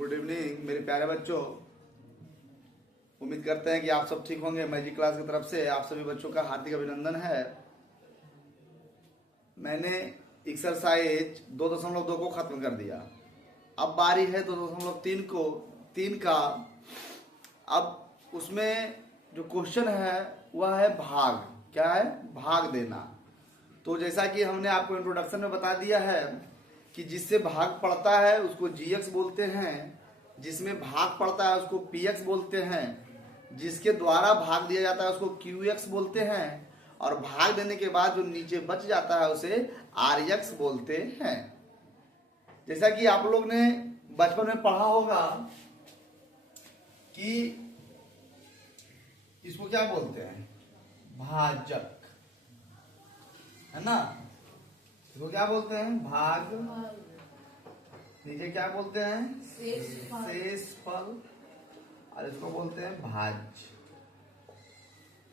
Good evening मेरे प्यारे बच्चों। उम्मीद करते हैं कि आप सब ठीक होंगे। मैजिक क्लास की तरफ से आप सभी बच्चों का हार्दिक अभिनंदन है। मैंने एक्सरसाइज 2.2 को खत्म कर दिया। अब बारी है 2.3 का। अब उसमें जो क्वेश्चन है वह है भाग। क्या है? भाग देना। तो जैसा कि हमने आपको इंट्रोडक्शन में बता दिया है कि जिससे भाग पड़ता है उसको जीएक्स बोलते हैं, जिसमें भाग पड़ता है उसको पीएक्स बोलते हैं, जिसके द्वारा भाग दिया जाता है उसको क्यूएक्स बोलते हैं, और भाग देने के बाद जो नीचे बच जाता है उसे आरएक्स बोलते हैं। जैसा कि आप लोग ने बचपन में पढ़ा होगा कि इसको क्या बोलते हैं? भाजक, है ना? इसको क्या बोलते हैं? भाग। नीचे क्या बोलते हैं? शेषफल। और इसको बोलते हैं भाज्य।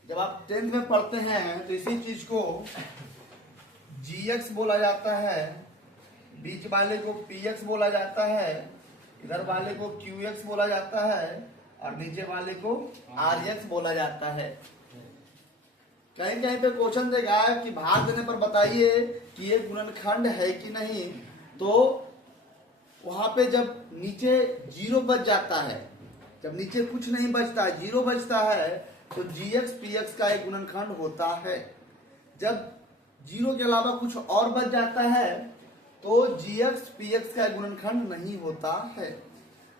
जब आप 10th में पढ़ते हैं तो इसी चीज को जीएक्स बोला जाता है, बीच वाले को पीएक्स बोला जाता है, इधर वाले को क्यूएक्स बोला जाता है और नीचे वाले को आरएक्स बोला जाता है। कहीं कहीं पे क्वेश्चन देगा कि भाग देने पर बताइए कि ये गुणनखंड है कि नहीं। तो वहां पे जब नीचे जीरो बच जाता है, जब नीचे कुछ नहीं बचता है, जीरो बचता है, तो जीएक्स पीएक्स का एक गुणनखंड होता है। जब जीरो के अलावा कुछ और बच जाता है तो जीएक्स पीएक्स का गुणनखंड नहीं होता है।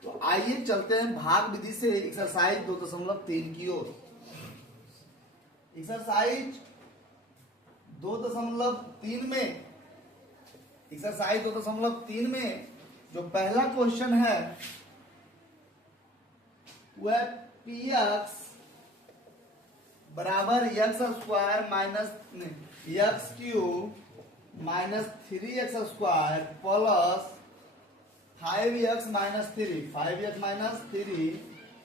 तो आइए चलते हैं भाग विधि से एक्सरसाइज 2.3 की ओर। एक्सरसाइज 2.3 में जो पहला क्वेश्चन है वह पीएक्स बराबर x square minus x cube minus 3x square plus 5x minus 3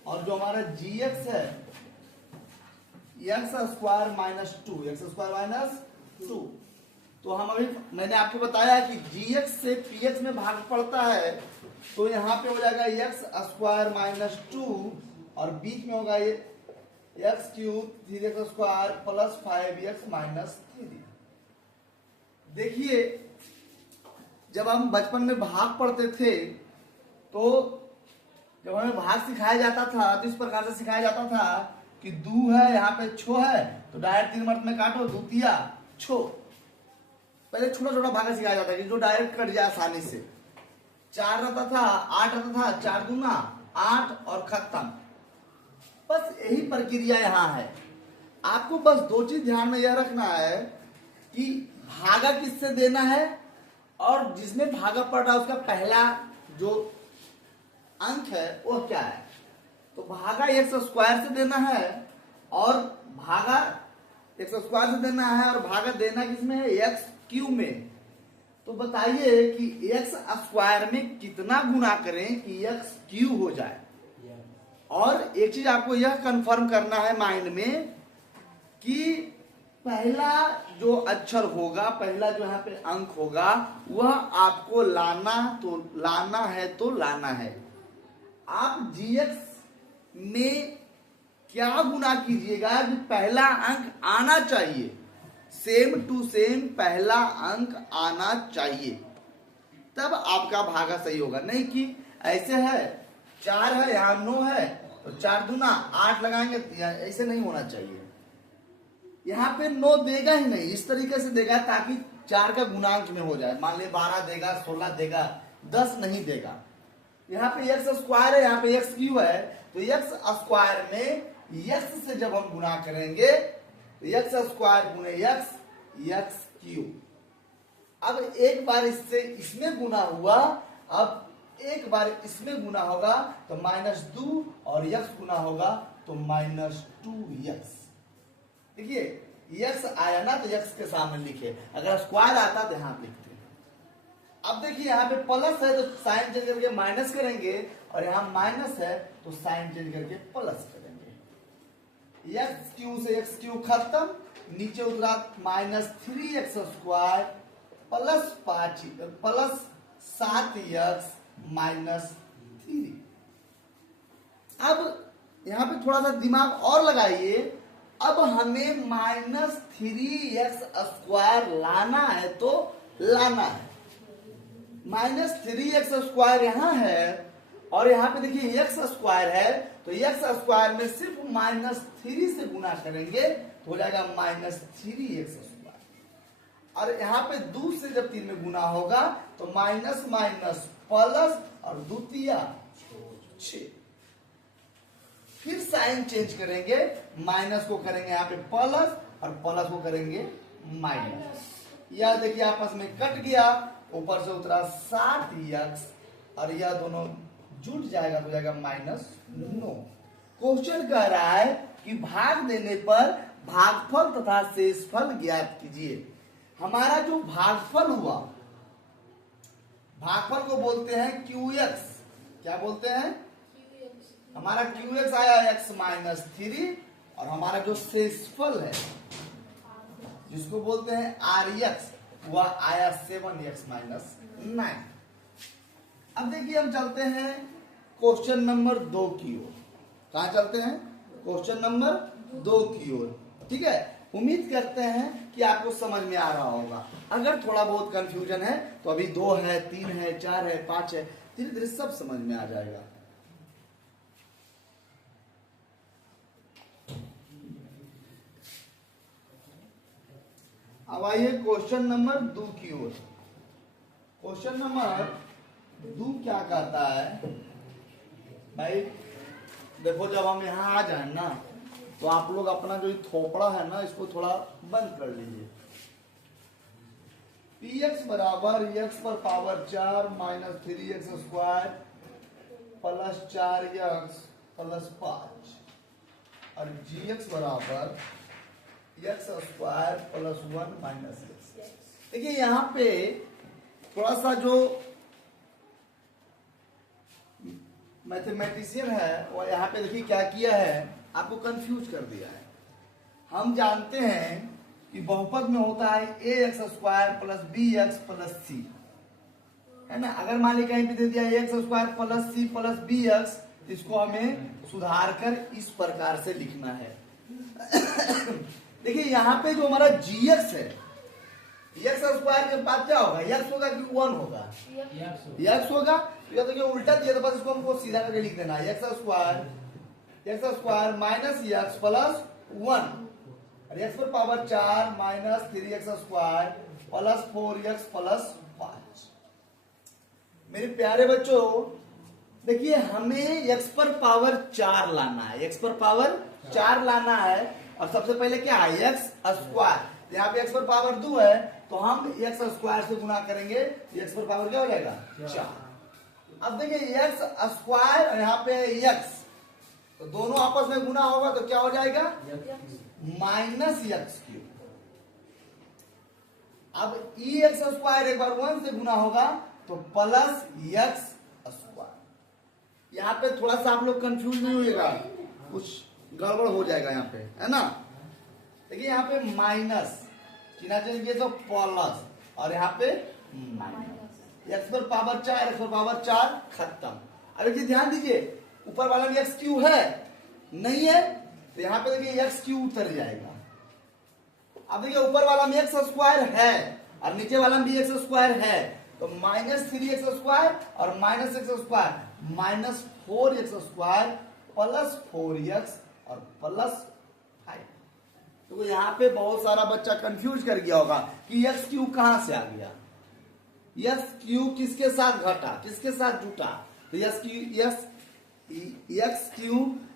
और जो हमारा gx है एक्स स्क्वायर माइनस 2। तो हम अभी मैंने आपको बताया कि gx से px में भाग पड़ता है, तो यहाँ पे हो जाएगा एक्स स्क्वायर माइनस 2 और बीच में होगा ये x cube 3x square plus 5x minus 3। देखिए, जब हम बचपन में भाग पढ़ते थे तो जब हमें भाग सिखाया जाता था तो इस प्रकार से सिखाया जाता था कि दू है, यहाँ पे छो है, तो डायरेक्ट 3 मर्द में काटो, दूतिया छो। पहले छोटा छोटा भागा सिखाया जाता कि जो डायरेक्ट कट जाए आसानी से। 4 रहता था, 8 रहता था, 4 दूना 8 और खत्म। बस यही प्रक्रिया यहाँ है। आपको बस 2 चीज ध्यान में यह रखना है कि भागा किससे देना है और जिसमें भागा पड़ रहा है उसका पहला जो अंक है वो क्या है। तो भागा एक्स स्क्वायर से देना है और भागा एक्स स्क्वायर से देना है और भागा देना किसमें है? एक्स क्यूब में। तो बताइए कि एक्स स्क्वायर में कितना गुना करें कि एक्स क्यूब हो जाए। और एक चीज आपको यह कंफर्म करना है माइंड में कि पहला जो अक्षर होगा, पहला जो यहाँ पे अंक होगा, वह आपको लाना है। आप जीएक्स में क्या गुना कीजिएगा कि पहला अंक आना चाहिए, सेम टू सेम पहला अंक आना चाहिए, तब आपका भागा सही होगा। नहीं कि ऐसे है 4 है, यहाँ 9 है, तो 4 दूना 8 लगाएंगे, ऐसे नहीं होना चाहिए। यहाँ पे 9 देगा ही नहीं, इस तरीके से देगा ताकि 4 का गुणांक में हो जाए। मान ले 12 देगा, 16 देगा, 10 नहीं देगा। यहाँ पे एक्स स्क्वायर है, यहाँ पे एक्स क्यूब है, तो एक्स स्क्वायर में एक्स से जब हम गुणा करेंगे तो एक्स स्क्वायर गुणे एक्स क्यूब। अब एक बार इससे इसमें गुना हुआ, अब एक बार इसमें गुना होगा तो -2 और एक्स गुना होगा तो -2x। देखिए एक्स आया ना तो एक्स के सामने लिखे, अगर स्क्वायर आता तो यहाँ लिखते। अब देखिए यहाँ पे प्लस है तो साइन चेंज करके माइनस करेंगे, और यहाँ माइनस है तो साइन चेंज करके प्लस करेंगे। एक्स क्यूब से एक्स क्यूब खत्म, नीचे उतरा -3x square plus 7x minus 3। अब यहां पे थोड़ा सा दिमाग और लगाइए। अब हमें -3x² लाना है तो लाना है। -3x² यहां है और यहां पे देखिए x² है, तो x² में सिर्फ -3 से गुना करेंगे तो हो जाएगा -3x²। और यहाँ पे 2 से जब 3 में गुना होगा तो माइनस माइनस प्लस और द्वितीय 6। फिर साइन चेंज करेंगे, माइनस को करेंगे यहाँ पे प्लस और प्लस को करेंगे माइनस। यह देखिए आपस में कट गया, ऊपर से उतरा 7x और यह दोनों जुट जाएगा तो जाएगा -9। क्वेश्चन कह रहा है कि भाग देने पर भागफल तथा शेषफल ज्ञात कीजिए। हमारा जो भागफल हुआ, भागफल को बोलते हैं QX। क्या बोलते हैं? हमारा QX आया x-3 और हमारा जो शेषफल है जिसको बोलते हैं RX वह आया 7x-9। अब देखिए हम चलते हैं क्वेश्चन नंबर 2 की ओर। कहां चलते हैं? क्वेश्चन नंबर 2 की ओर। ठीक है, उम्मीद करते हैं कि आपको समझ में आ रहा होगा। अगर थोड़ा बहुत कंफ्यूजन है तो अभी 2 है, 3 है, 4 है, 5 है, धीरे धीरे सब समझ में आ जाएगा। अब आइए क्वेश्चन नंबर 2 की ओर। क्वेश्चन नंबर 2 क्या कहता है भाई? देखो जब हम यहाँ आ जाए ना तो आप लोग अपना जो थोपड़ा है ना इसको थोड़ा बंद कर लीजिए। px बराबर x पर power 4 -3x² plus 4x plus 5 और gx बराबर x² प्लस 1 माइनस x। देखिए यहाँ पे थोड़ा सा जो मैथमेटिशियन है वो यहाँ पे देखिए क्या किया है, आपको कंफ्यूज कर दिया है। हम जानते हैं कि बहुपद में होता है ax² plus bx plus c, है ना। अगर मान ली कहीं पे दे दिया ax² plus c plus bx, इसको हमें सुधार कर इस प्रकार से लिखना है। देखिए यहाँ पे जो हमारा gx है, x² के बाद क्या होगा? x होगा कि 1 होगा? x होगा। तो या तो क्या उल्टा दिया तो बस इसको हमको सीधा करके लिख देना है x² माइनस x प्लस 1 और x पर power 4 minus 3x² plus 4x plus 5। मेरे प्यारे बच्चों देखिए हमें x पर पावर 4 लाना है, x पर पावर 4 लाना है और सबसे पहले क्या है? x²। यहाँ पे x पर पावर 2 है तो हम x² से गुना करेंगे, x पर पावर क्या हो जाएगा? 4। अब देखिए x² और यहाँ पे x, तो दोनों आपस में गुना होगा तो क्या हो जाएगा? -x3। अब x² एक बार 1 से गुना होगा तो प्लस x²। यहाँ पे थोड़ा सा आप लोग कंफ्यूज नहीं होइएगा, कुछ गड़बड़ हो जाएगा यहाँ पे, है ना। देखिए यहाँ पे माइनस चिन्ह चाहिए तो प्लस और यहाँ पे माइनस। x पर पावर 4, x पर पावर 4 खत्म। अब देखिए ध्यान दीजिए ऊपर वाला में x³ है नहीं है तो यहाँ पे देखिए x³ उतर जाएगा। अब देखिए ऊपर वाला में x² है और नीचे वाला में भी x² है तो -3x² और -x² -4x² प्लस 4x और प्लस 5। तो यहाँ पे बहुत सारा बच्चा कंफ्यूज कर गया होगा कि x³ कहां से आ गया, x³ किसके साथ घटा, किसके साथ जुटा। तो x³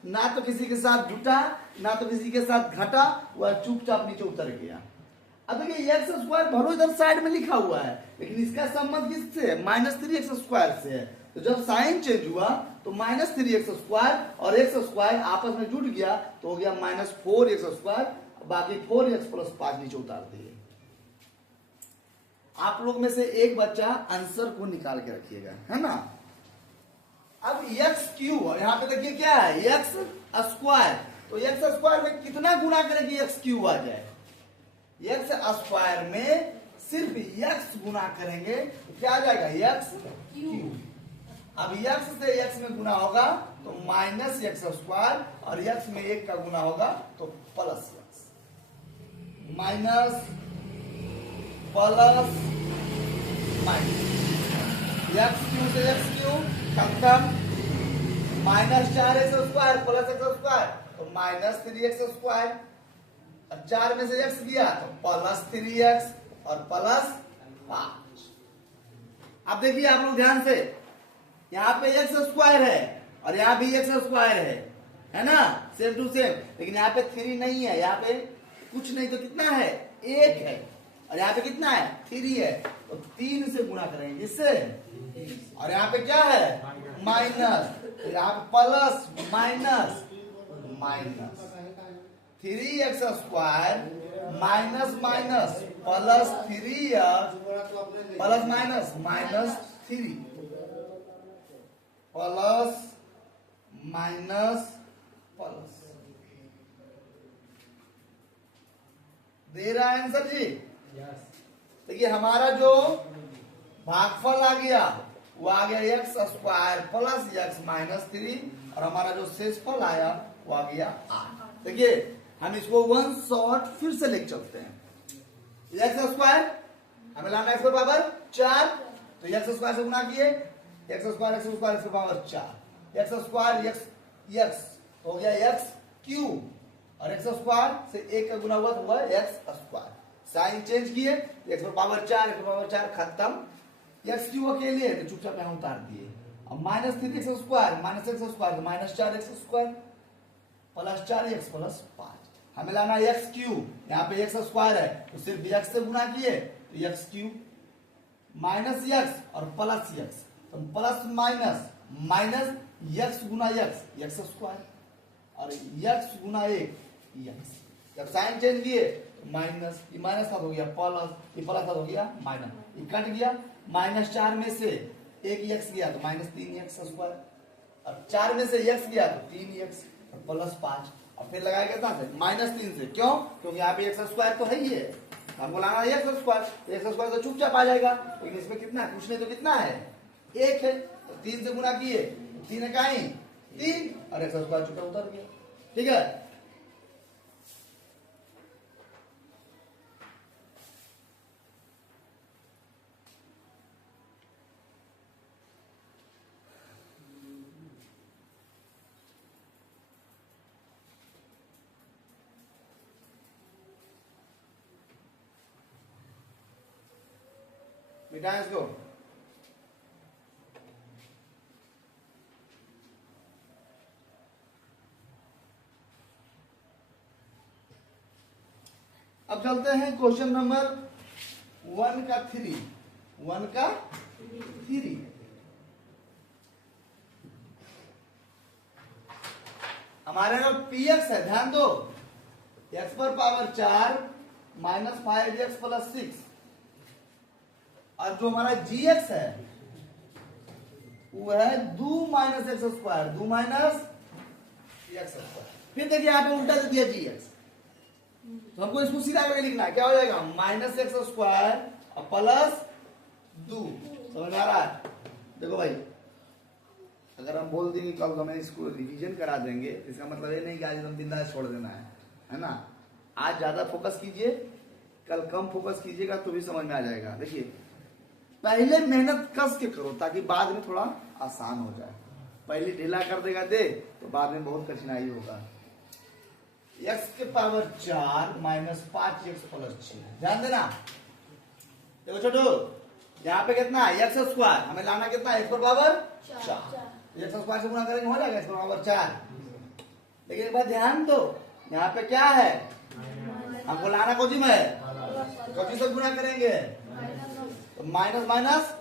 ना तो किसी के साथ जुटा ना तो किसी के साथ घटा, वह चुपचाप नीचे उतर गया। अब देखिए x² भरो इधर साइड में लिखा हुआ है लेकिन इसका संबंध किससे है? -3x² से है। तो जब साइन चेंज हुआ तो -3x² और x² आपस में जुट गया तो हो गया -4x², बाकी 4x प्लस 5 नीचे उतार दिए। आप लोग में से एक बच्चा आंसर को निकाल के रखिएगा, है ना। अब x³ यहाँ पे देखिए क्या है? x²। तो x² में कितना गुना करें कि x³ आ जाए? x² में सिर्फ x गुना करेंगे तो क्या आ जाएगा? x³। अब x से x में गुना होगा तो माइनस एक्स स्क्वायर, और x में 1 का गुना होगा तो plus x, minus plus minus, x Q से एक्स क्यू खत्म, minus 4x square plus x square तो माइनस 3x स्क्वायर, और 4 में से x गया तो प्लस 3x और प्लस 5। अब देखिए आप लोग ध्यान से, यहाँ पे एक्स स्क्वायर है और यहाँ भी एक्स स्क्वायर है ना, सेम टू सेम, लेकिन यहाँ पे 3 नहीं है, यहाँ पे कुछ नहीं तो कितना है 1 है, और यहाँ पे कितना है 3 है, तो 3 से गुणा करेंगे इससे, और यहाँ पे क्या है माइनस, तो यहाँ पे plus minus minus 3x square minus minus plus 3x plus minus minus 3 plus minus plus, दे रहा है आंसर जी। देखिए हमारा जो भागफल आ गया वो आ गया x square plus x minus 3, और हमारा जो शेषफल आया वो आ गया 8। देखिए हम इसको वन शॉट फिर से लिख चलते हैं, एक्स स्क्वायर हमें लाना एक्स पावर 4, तो एक्स स्क्वायर से गुना किए, x square x square x power 4, x square x x हो गया एक्स क्यू, और एक्स स्क्वायर से 1 का गुना हुआ तो हुआ एक्स स्क्वायर, साइन चेंज किए, एक्स पावर 4 एक्स पावर 4 खत्म, एक्स क्यू अकेले तो चुपचाप यहाँ उतार दिए, अब minus 3x square minus x square minus 4x square plus 4x plus 5, हमें लाना एक्स क्यू, यहाँ पे एक्स स्क्वायर है तो सिर्फ एक्स से गुना किए तो एक्स क्यू, माइनस एक्स और प्लस एक्स, तो प्लस माइनस माइनस एक्स गुना एक्स एक्स स्क्वायर, और एक्स गुना 1 एक्स, जब साइन चेंज किए तो माइनस, ये माइनस का हो गया प्लस, ये प्लस का हो गया माइनस, ये कट गया, माइनस 4 में से 1 एक्स गया तो माइनस 3x स्क्वायर, और 4 में से x गया तो 3x और प्लस 5, और फिर लगाया कितना से माइनस 3 से, क्यों, क्योंकि यहाँ पे एक्स स्क्वायर तो है ही है, हमको लाना है एक्स स्क्वायर तो चुपचाप आ जाएगा, लेकिन इसमें कितना है, कुछ नहीं तो कितना है 1 है, तो 3 से गुना किए, 3 है कहीं 3, और एक्स स्क्वायर चुपचाप उतर गया, ठीक है। मिटाएं इसको, अब चलते हैं क्वेश्चन नंबर 1 का 3। हमारे जो px है ध्यान दो, x पर पावर 4 माइनस 5x प्लस 6, और जो हमारा gx है वो है 2 minus x square, 2 minus x square, फिर देखिए यहाँ पे उल्टा दे दिया gx, तो हमको इसको सीधा करके लिखना है, क्या हो जाएगा माइनस एक्स स्क्वायर और प्लस 2, समझ आ रहा है। देखो भाई अगर हम बोल देंगे कल हमें इसको रिवीजन करा देंगे, इसका मतलब ये नहीं कि आज एकदम बिंदास छोड़ देना है ना, आज ज्यादा फोकस कीजिए, कल कम फोकस कीजिएगा तो भी समझ में आ जाएगा। देखिए पहले मेहनत कस के करो ताकि बाद में थोड़ा आसान हो जाए, पहले ढीला कर देगा दे तो बाद में बहुत कठिनाई होगा। x के पावर 4 माइनस 5x प्लस 6, ध्यान देना, देखो छोटो यहाँ पे कितना है एक्स स्क्वायर, हमें लाना कितना है x पर पावर 4, एक्स स्क्वायर से गुणा करेंगे हो जाएगा x पर पावर 4, लेकिन एक बात ध्यान दो यहाँ पे क्या है, हमको लाना कोची में है, कोची से गुणा करेंगे तो माइनस माइनस,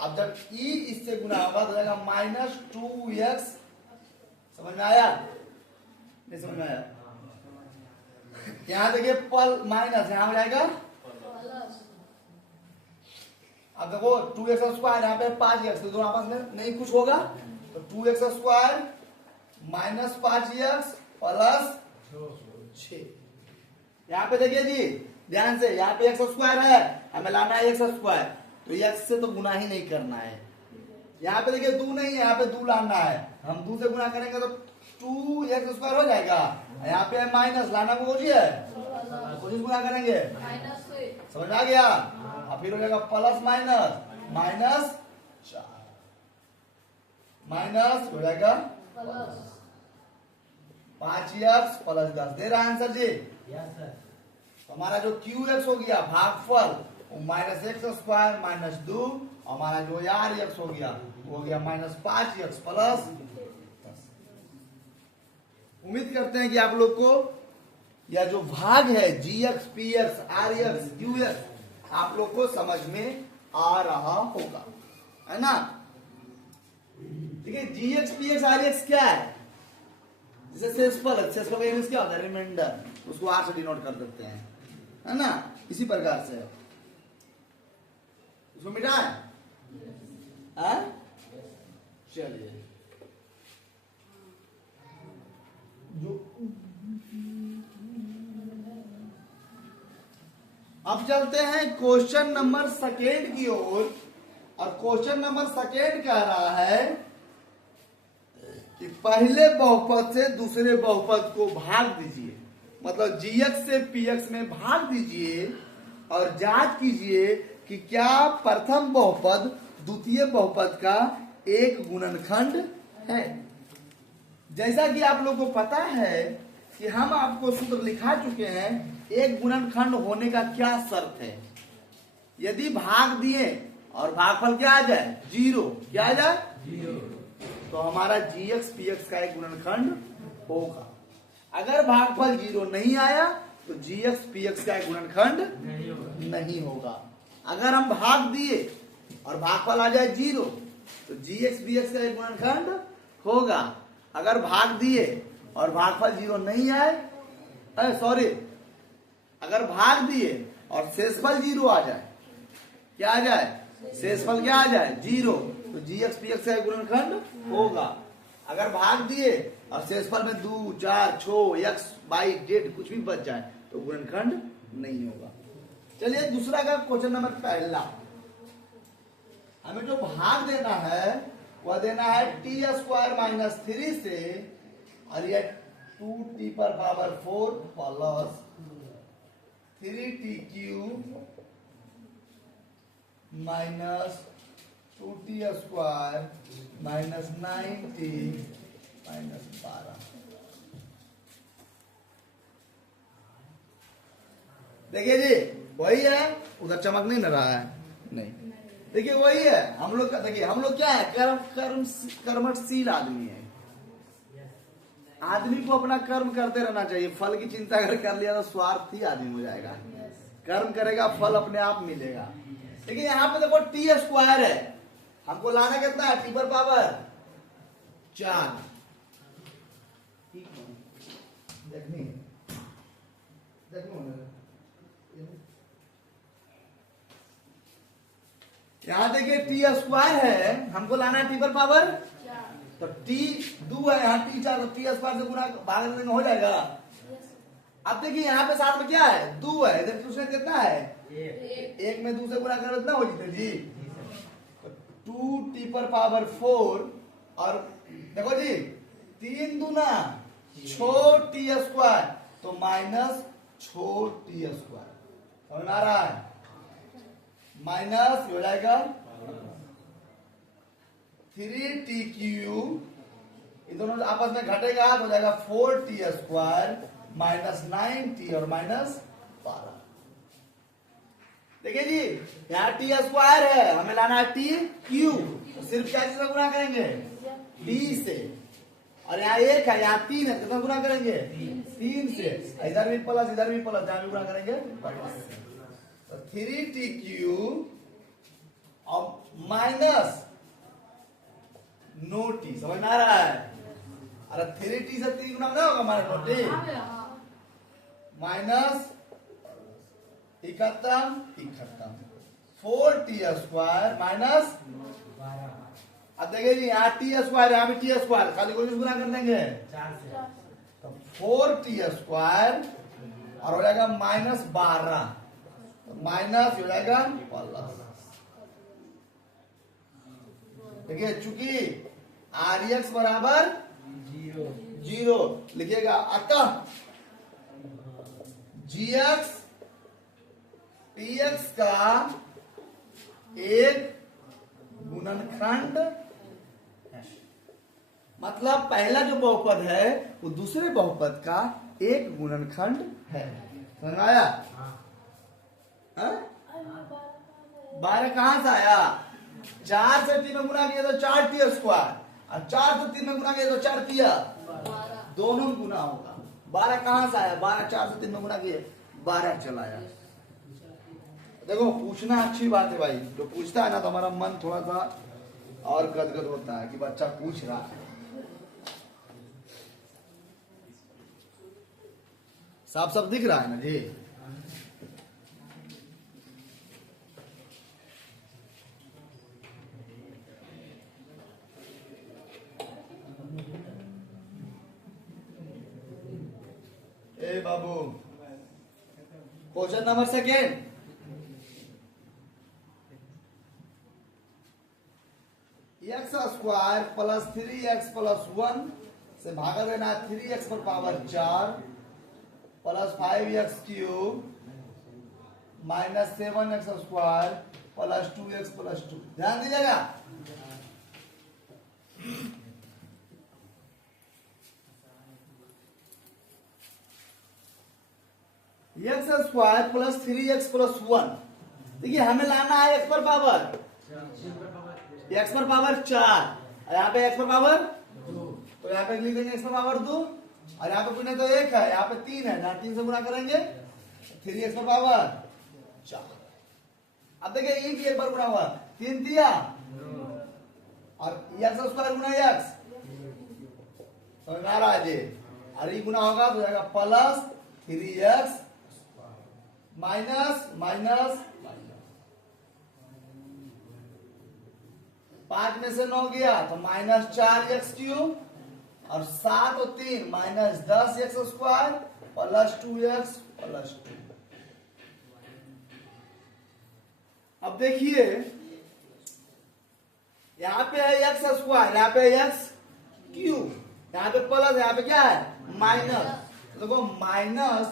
अब जब e इससे गुणा होगा तो जाएगा माइनस 2x, समझ में आया, नहीं समझ में आया, यहाँ देखिए पल माइनस यहाँ हो जाएगा, अब देखो 2x स्क्वायर यहाँ पे 5x, तो दोनों आपस में नहीं कुछ होगा, तो 2x square minus 5x plus 6, यहाँ पे देखिए जी ध्यान से, यहाँ पे एक्स स्क्वायर है, हमें लाना है एक्स स्क्वायर, तो एक्स से तो गुना ही नहीं करना है, यहाँ पे देखिए 2 नहीं है, यहाँ पे 2 लाना है, हम 2 से गुना करेंगे तो 2x² हो जाएगा। यहाँ पे माइनस लाना को कोशिश है, कोशिश गुना करेंगे, समझ आ गया। और फिर हो जाएगा प्लस माइनस माइनस 4 माइनस हो जाएगा 5x प्लस 10। दे रहा है आंसर जी? तो हमारा जो qx हो गया भागफल -x² माइनस 2, हमारा जो rx हो गया वो हो गया -5x प्लस 10। उम्मीद करते हैं कि आप लोग को यह जो भाग है gx, px, rx, qx आप लोग को समझ में आ रहा होगा, है ना। ठीक है, gx, px, rx क्या है? जैसे शेषफल का इंग्लिश क्या होता है? रिमाइंडर, उसको r से डिनोट कर देते हैं, है ना। इसी प्रकार से उसको मिटाएं, चलिए अब चलते हैं क्वेश्चन नंबर सेकेंड की ओर। और क्वेश्चन नंबर सेकेंड कह रहा है कि पहले बहुपद से दूसरे बहुपद को भाग दीजिए, मतलब gx से px में भाग दीजिए और जांच कीजिए कि क्या प्रथम बहुपद द्वितीय बहुपद का एक गुणनखंड है। जैसा कि आप लोग को पता है कि हम आपको सूत्र लिखा चुके हैं, एक गुणनखंड होने का क्या शर्त है। यदि भाग दिए और भागफल क्या आ जाए? 0, क्या आ जाए? 0, तो हमारा gx px का एक गुणनखंड होगा। अगर भागफल 0 नहीं आया तो gx px का एक गुणनखंड नहीं होगा। अगर हम भाग दिए और भागफल आ जाए 0 तो gx px का एक गुणनखंड होगा। अगर भाग दिए और भागफल 0 नहीं आए, अगर भाग दिए और शेषफल 0 आ जाए, क्या आ जाए? शेषफल क्या आ जाए? 0, तो gx px का एक गुणनखंड होगा। अगर भाग दिए और शेषफल में 2, 4, 6, x, y, z कुछ भी बच जाए तो गुणनखंड नहीं होगा। चलिए दूसरा का क्वेश्चन नंबर पहला, हमें जो भाग देना है वह देना है t² - 3 से, और यह 2t पर power 4 plus 3t³ minus 2t² minus 9t minus 12। देखिए जी वही है, उधर चमक नहीं न रहा है, नहीं देखिए वही है। हम लोग का देखिए, हम लोग क्या है? कर्मठशील आदमी है। आदमी को अपना कर्म करते रहना चाहिए। फल की चिंता अगर कर लिया तो स्वार्थी आदमी हो जाएगा। कर्म करेगा फल अपने आप मिलेगा। देखिए यहाँ पे देखो t² है, हमको लाना कितना है? t पर पावर 4। देखनी यहाँ देखिए t² है, हमको लाना है t पर पावर, तो t 2 है, यहाँ t 4, तो t² से गुना भाग देने में हो जाएगा। अब देखिए यहाँ पे साथ में क्या है? 2 है, इधर दूसरे कितना है? 1 में 2 से गुना करो इतना हो जीते जी। 2t पर पावर 4, और देखो जी 3 दूना 6t², तो माइनस 6t²। समझ में आ रहा है? माइनस हो जाएगा 3t³ ये दोनों आपस में घटेगा तो हो जाएगा 4t² माइनस 9t और माइनस 12। देखिए जी यहाँ t² है, हमें लाना है t³ तो सिर्फ क्या से गुणा करेंगे? d से। और यहाँ 1 है, यहाँ 3 है, कितना गुणा करेंगे? 3 से। इधर भी प्लस, इधर भी प्लस, जहाँ भी गुणा करेंगे 3t³ और माइनस नो टी। समझ में आ रहा है? अरे 3t से 3 गुना ना होगा हमारे no T, minus 71 4t² minus. अब देखिए जी यहाँ t², यहाँ भी t², खाली कोई गुना कर देंगे 4 से, तो 4t² और हो जाएगा माइनस 12, माइनस हो जाएगा प्लस। देखिए चूंकि आर एक्स बराबर 0 लिखिएगा, अतः जी एक्स पी एक्स का एक गुणनखंड है। मतलब पहला जो बहुपद है वो दूसरे बहुपद का एक गुणनखंड है। समझ आया? 12 कहां से आया? 4 से 3 में गुना किया तो 4 तिया स्क्वायर, और 4 से 3 में गुना किया तो 4 तिया दोनों में गुना होगा। 12 कहां से आया? 12 4 से 3 में गुना किए 12 चला आया। देखो पूछना अच्छी बात है भाई, जो पूछता है ना तो हमारा मन थोड़ा सा और गदगद होता है कि बच्चा पूछ रहा है। साफ साफ दिख रहा है ना जी? ए बाबू, question number second, x square plus 3x plus 1 से भागा देना 3x पर power 4 plus 5x cube minus 7x square plus 2x plus 2। ध्यान दीजिएगा, x square plus 3x plus 1। देखिए हमें लाना है x पर पावर 4, और यहाँ पे x पर पावर 2, तो यहाँ पे लिख देंगे x पर पावर 2, और यहाँ पे पुणे तो 1 है, यहाँ पे 3 है ना, 3 से गुना करेंगे 3x पर पावर 4। अब देखिए एक एक बार गुना हुआ 3 दिया, और एक्स स्क्वायर गुना एक्स तो जी, और ये गुना होगा तो जाएगा प्लस 3x माइनस माइनस 5 में से 9 गया तो माइनस 4x क्यूब, और 7 और 3 minus 10x square plus 2x plus 2। अब देखिए यहाँ पे है एक्स स्क्वायर, यहाँ पे एक्स क्यूब, यहाँ पे प्लस, यहाँ पे क्या है माइनस। तो देखो माइनस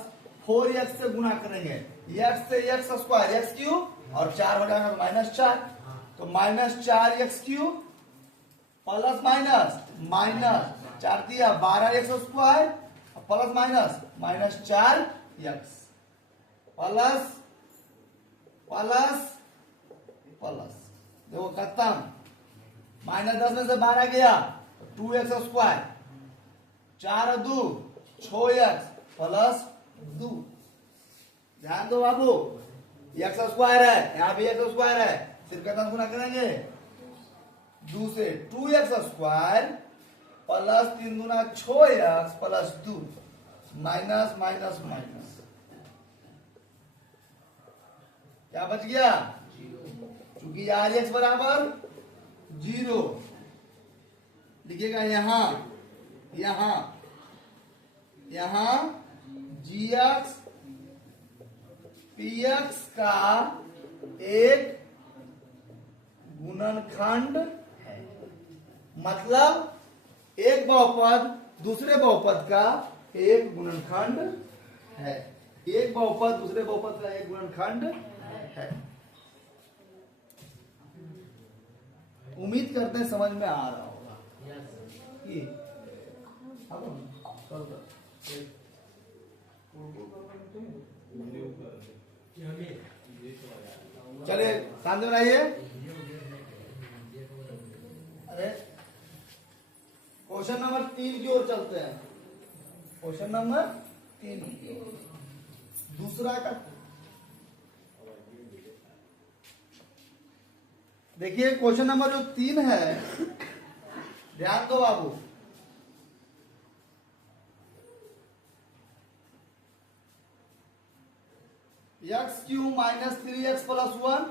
4x से गुना करेंगे, x से एक्स स्क्वायर एक्स क्यूब, और 4 हो जाएगा तो माइनस 4, तो minus 4x cube plus minus minus 4 दिया 12x square plus minus minus 4x plus plus plus. देखो खत्म, माइनस 10 में से 12 गया तो 2x स्क्वायर, 4 और 2 6x प्लस 2। ध्यान दो बाबू, एक्स स्क्वायर है, यहाँ भी एक्स स्क्वायर है, सिर्फ कितना गुना करेंगे 2 से, 2x स्क्वायर प्लस 3 गुना 6x plus 2 minus minus minus, क्या बच गया? क्योंकि आर एक्स बराबर 0 लिखिएगा, यहां यहां यहां जी एक्स पी एक्स का एक गुणनखंड है। मतलब एक बहुपद दूसरे बहुपद का एक गुणनखंड है, एक बहुपद दूसरे बहुपद का एक गुणनखंड है। उम्मीद करते हैं समझ में आ रहा होगा। चलिए शांति में रहिए। अरे क्वेश्चन नंबर 3 की ओर चलते हैं। क्वेश्चन नंबर 3 की ओर, दूसरा का देखिए, क्वेश्चन नंबर जो 3 है, ध्यान दो बाबू। X cube minus 3x plus 1,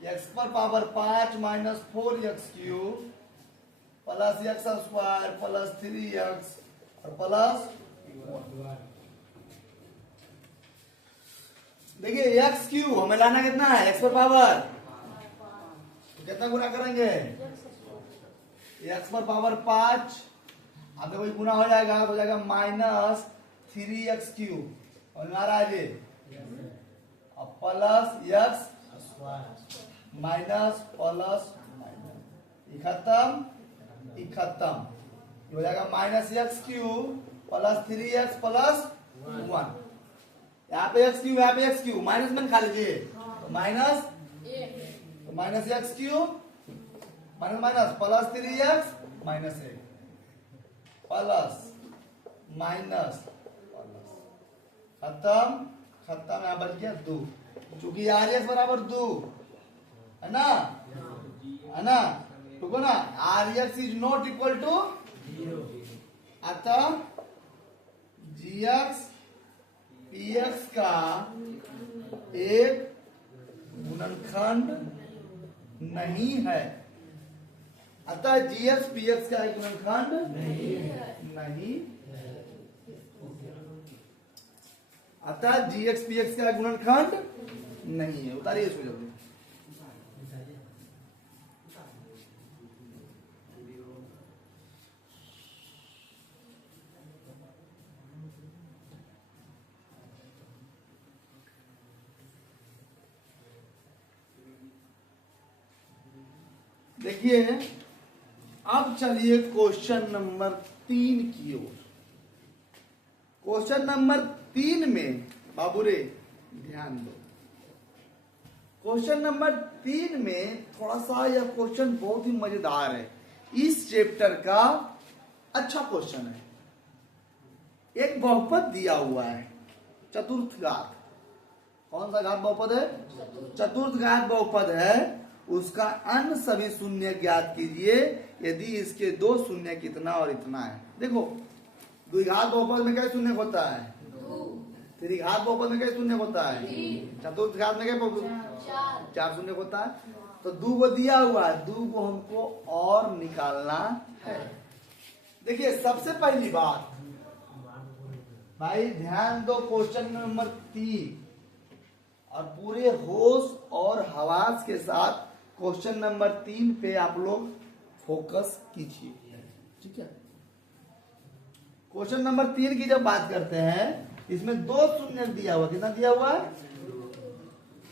x पर power 5 minus 4x cube plus x square plus 3x और प्लस 1। देखिए एक्स क्यूब हमें लाना कितना है, एक्स पर पावर तो कितना गुना करेंगे, एक्स पर पावर 5, अब देखो ये गुना हो जाएगा तो हो जाएगा माइनस 3x³ और महाराज अब plus x minus plus minus खत्म खत्म, हो जाएगा -x³ प्लस 3x प्लस 1, यहाँ पे x³ यहाँ पे x³ माइनस में खा लीजिए तो minus x³ minus minus plus 3x minus 1 plus minus खत्म खत्म, यहाँ बच गया 2, चूंकि RX बराबर 2 है ना ठीक है ना, RX is not equal to 0, अतः GX PX का एक गुणनखंड नहीं है, अतः GX PX का एक गुणनखंड नहीं, अतः GX PX का एक गुणनखंड नहीं है। उतारिए इसको जल्दी। देखिए अब चलिए क्वेश्चन नंबर 3 की ओर। क्वेश्चन नंबर 3 में बाबू रे ध्यान दो, क्वेश्चन नंबर 3 में थोड़ा सा यह क्वेश्चन बहुत ही मजेदार है, इस चैप्टर का अच्छा क्वेश्चन है। एक बहुपद दिया हुआ है चतुर्थ घात, कौन सा घात बहुपद है, चतुर्थ घात बहुपद है, उसका अन्य सभी शून्य ज्ञात कीजिए यदि इसके 2 शून्य कितना और इतना है। देखो द्विघात बहुपद में क्या शून्य होता है, त्रिघात बहुपद में क्या शून्य होता है, चतुर्थ घात में क्या 4 शून्य होता है, तो 2 को दिया हुआ है, 2 को हमको और निकालना है। देखिए सबसे पहली बात भाई ध्यान दो, क्वेश्चन नंबर 3 और पूरे होश और हवास के साथ क्वेश्चन नंबर 3 पे आप लोग फोकस कीजिए, ठीक है। क्वेश्चन नंबर 3 की जब बात करते हैं, इसमें 2 शून्य दिया हुआ, कितना दिया हुआ है,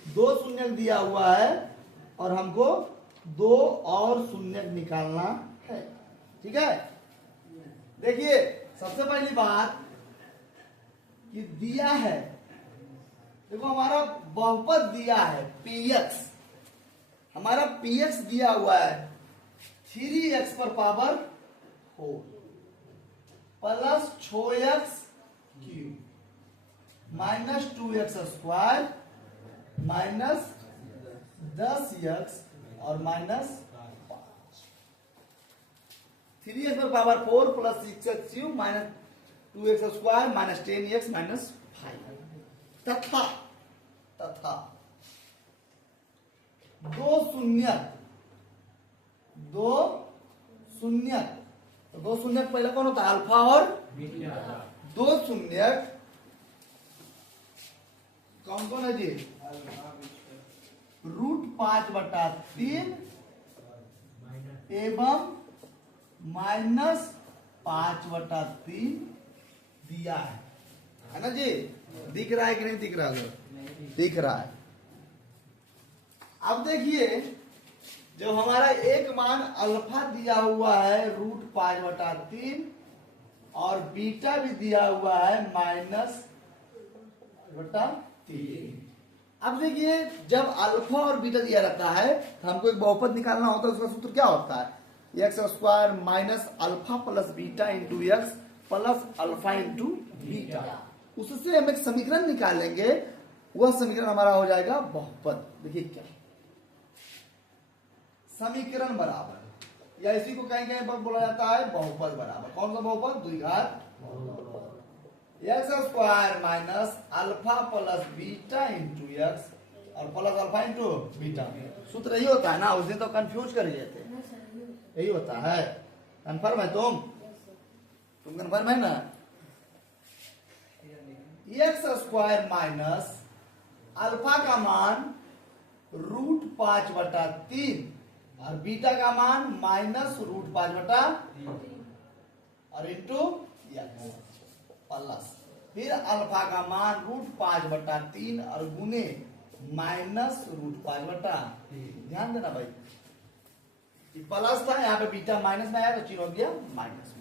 2 शून्य दिया हुआ है और हमको 2 और शून्य निकालना है, ठीक है। देखिए सबसे पहली बात कि दिया है, देखो हमारा बहुपद दिया है px, हमारा px दिया हुआ है 3x पर power 4 plus 6x³ minus 2x² minus 10x और माइनस 5, 3x पर power 4 plus 6x³ minus 2x² minus 10x minus 5 तथा 2 शून्य, तो 2 शून्य पहले कौन होता है, अल्फा और बीटा। 2 शून्य कौन कौन है जी, √5/3 एवं -5/3 दिया है ना जी, दिख रहा है कि नहीं दिख रहा है, दिख रहा है। अब देखिए जब हमारा एक मान अल्फा दिया हुआ है √5/3 और बीटा भी दिया हुआ है -5/3। अब देखिए जब अल्फा और बीटा दिया रहता है तो हमको एक बहुपद निकालना होता है, उसका सूत्र क्या होता है, x² minus alpha plus beta into x plus alpha into beta, उससे हम एक समीकरण निकालेंगे, वह समीकरण हमारा हो जाएगा बहुपद। देखिए क्या समीकरण बराबर, या इसी को कहीं कहीं पर बोला जाता है बहुपद बराबर, कौन सा बहुपद, द्विघात x² minus alpha plus beta into x और प्लस अल्फा इंटू बीटा। सूत्र यही होता है ना, उस दिन तो कंफ्यूज कर लिए थे, यही होता है। कंफर्म है तुम कंफर्म है ना, x² माइनस अल्फा का मान √5/3 और बीटा का मान -√5/3 और इंटू प्लस, फिर अल्फा का मान √5/3 और गुने -√5/3। ध्यान देना भाई, ये प्लस था, यहाँ पे बीटा माइनस में आया तो चिन्ह हो गया माइनस।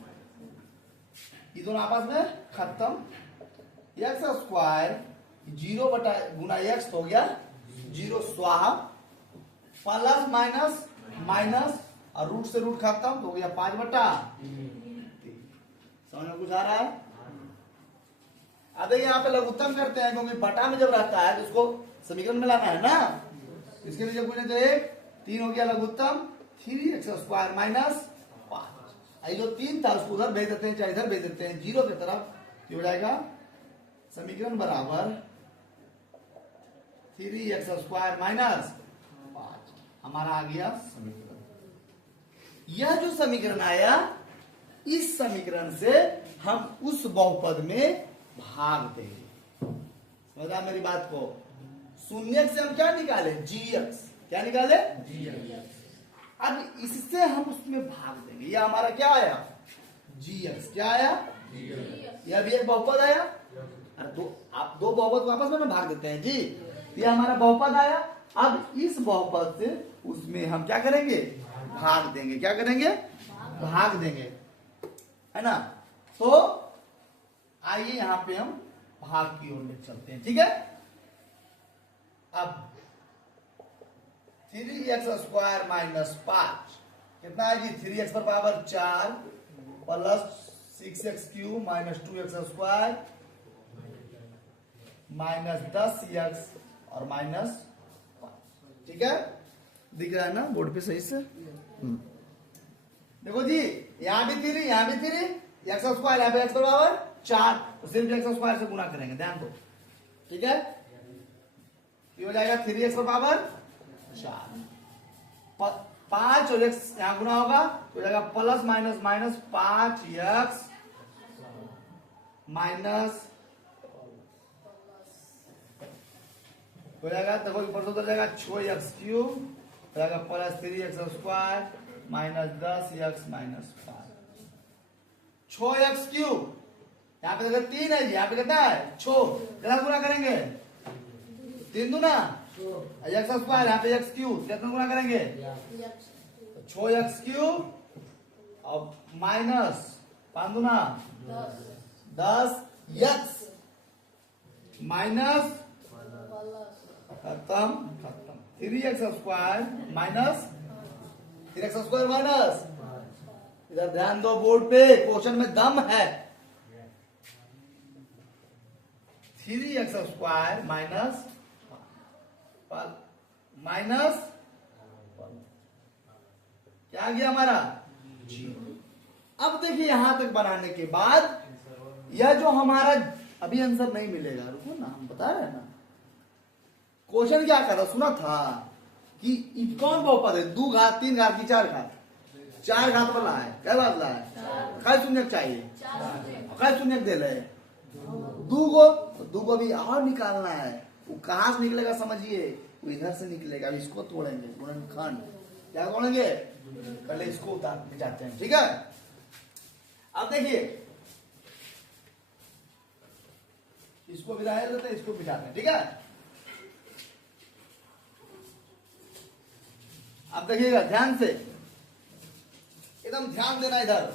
ये दोनों आपस में खत्म। एक्स स्क्वायर 0/x हो गया 0 स्वाहा, प्लस माइनस माइनस और रूट से रूट खत्म तो हो गया 5/3। समझ में कुछ आ रहा है? अब यहाँ पे लघुत्तम करते हैं, क्योंकि बटा में जब रहता है तो उसको समीकरण में लाना है ना। इसके लिए जब बोले तो 3 हो गया लघुत्तम 3x² - 5। जो 3 था उसको उधर भेज देते हैं, चाहे इधर भेज देते हैं 0 की तरफ, ये हो जाएगा समीकरण बराबर 3x² - 5। हमारा आ गया समीकरण। यह जो समीकरण आया, इस समीकरण से हम उस बहुपद में भाग देंगे। समझा मेरी बात को? शून्य से हम क्या निकाले? gx। क्या निकाले? gx। अब इससे हम उसमें भाग देंगे। यह हमारा क्या आया? gx। क्या आया? gx। यह भी एक बहुपद आया। आप दो बहुपद को आपस में भाग देते हैं जी। यह हमारा बहुपद आया। अब इस बहुपद से उसमें हम क्या करेंगे? भाग देंगे। क्या करेंगे? भाग देंगे, है ना। तो आइए यहां पे हम भाग की ओर ले चलते हैं, ठीक है। अब 3x² - 5 कितना है जी? 3x पर power 4 plus 6x³ - 2x² minus 10x और माइनस 5। ठीक है, दिख रहा है ना बोर्ड पे सही से? देखो जी, यहां भी 3, यहां भी 3, x², यहां पे x बराबर 4, तो सिर्फ x² से गुना करेंगे, ध्यान दो। ठीक है, ये हो जाएगा 3x पर पावर 4, 5 और x यहां गुना होगा तो हो जाएगा plus minus minus 5x minus हो जाएगा, देखो ऊपर से उधर जाएगा 6x³ हो जाएगा plus 3x² minus 10x minus 5। 6x³ यहाँ पे देखो 3 है जी, यहाँ पे कितना है? 6। कितना गुना करेंगे? 3 दूना x² यहाँ पे x³ कितना गुना करेंगे? 6x³ और माइनस 5 दूना 10x माइनस खत्म 3x² माइनस 3x² माइनस, इधर ध्यान दो बोर्ड पे, क्वेश्चन में दम है। 3x² माइनस माइनस क्या आ गया हमारा? 0। अब देखिए यहां तक बनाने के बाद यह जो हमारा अभी आंसर नहीं मिलेगा, रुको ना, हम बता रहे हैं ना। क्वेश्चन क्या कर रहा सुना था कि कौन बहुपद है? 2 घात 3 घात की 4 घात? 4 घात वाला है। क्या वाला है? काय शून्य चाहिए? काय शून्य दे रहे? 2 को भी और निकालना है। वो कहां से निकलेगा समझिए, वो इधर से निकलेगा। अब इसको तोड़ेंगे, गुणनखंड। क्या तोड़ेंगे? पहले इसको उतार जाते हैं, ठीक है। अब देखिए इसको बिठा देते हैं, इसको बिठाते हैं, ठीक है। अब देखिएगा ध्यान से, एकदम ध्यान देना। इधर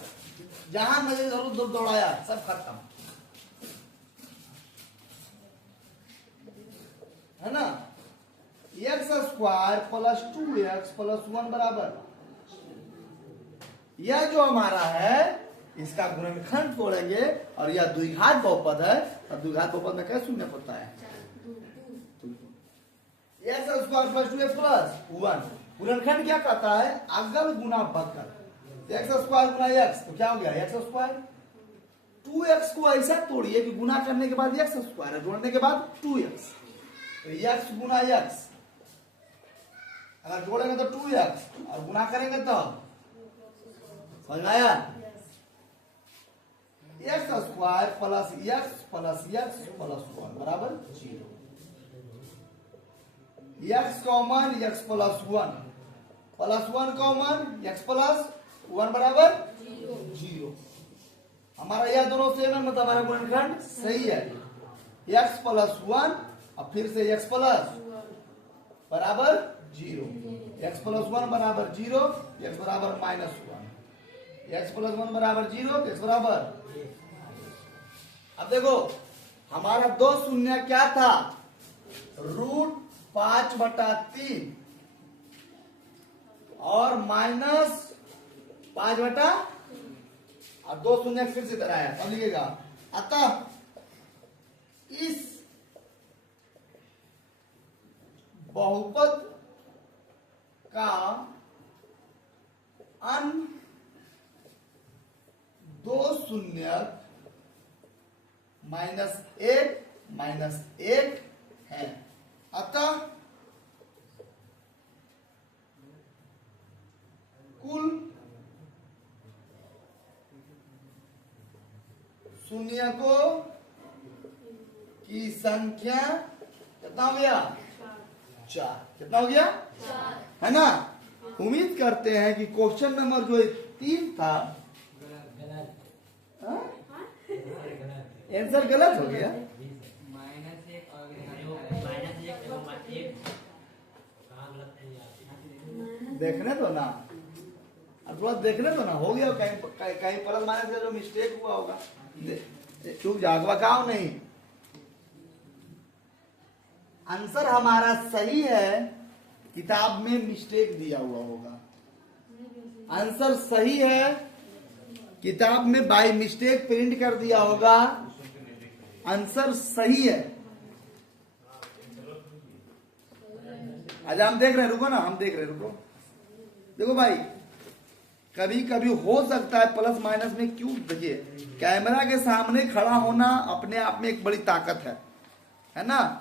जहां मुझे जरूर दौड़ाया सब खत्म, है ना। x² प्लस 2x प्लस 1 बराबर, यह जो हमारा है इसका गुणनखंड तोड़ेंगे और यह द्विघात बहुपद है। और द्विघात बहुपद में क्या शून्य होता है? x² plus 2x plus 1। गुणनखंड क्या कहता है? अगल गुना बगल। x² गुना x तो क्या हो गया? x²। 2x को ऐसा तोड़िए कि गुना करने के बाद x² है, जोड़ने के बाद 2x, तो x गुना x। अगर जोड़ेंगे तो 2x और गुना करेंगे तो समझ में आया? x² plus x plus x plus 1 बराबर 0। x common x plus 1 +1 common, x plus 1 बराबर 0। हमारा यह दोनों सेम है, मतलब हमारा गुणनखंड सही है। x प्लस 1 और फिर से x प्लस बराबर 0, x प्लस 1 बराबर 0, x बराबर -1, x प्लस 1 बराबर 0, x बराबर। अब देखो हमारा दो शून्य क्या था, √5/3 और -5/, और दो शून्य फिर से तरह है, समझिएगा। अतः इस बहुपद का अन्य दो शून्य -1 है। अतः कुल शून्यकों की संख्या कितना हो गया, 4। कितना हो गया, है ना। उम्मीद करते हैं कि क्वेश्चन नंबर जो 3 था, आंसर गलत हो गया। देखने दो ना, थोड़ा देखने दो ना, हो गया कहीं कहीं प्लस माइनस का जो मिस्टेक हुआ होगा, चुप जागवाकाओ नहीं। आंसर हमारा सही है, किताब में मिस्टेक दिया हुआ होगा। आंसर सही है, किताब में बाय मिस्टेक प्रिंट कर दिया होगा। आंसर सही है। आज हम देख रहे हैं, रुको ना, हम देख रहे हैं, रुको। देखो भाई, कभी कभी हो सकता है प्लस माइनस में, क्यों, देखिए कैमरा के सामने खड़ा होना अपने आप में एक बड़ी ताकत है ना।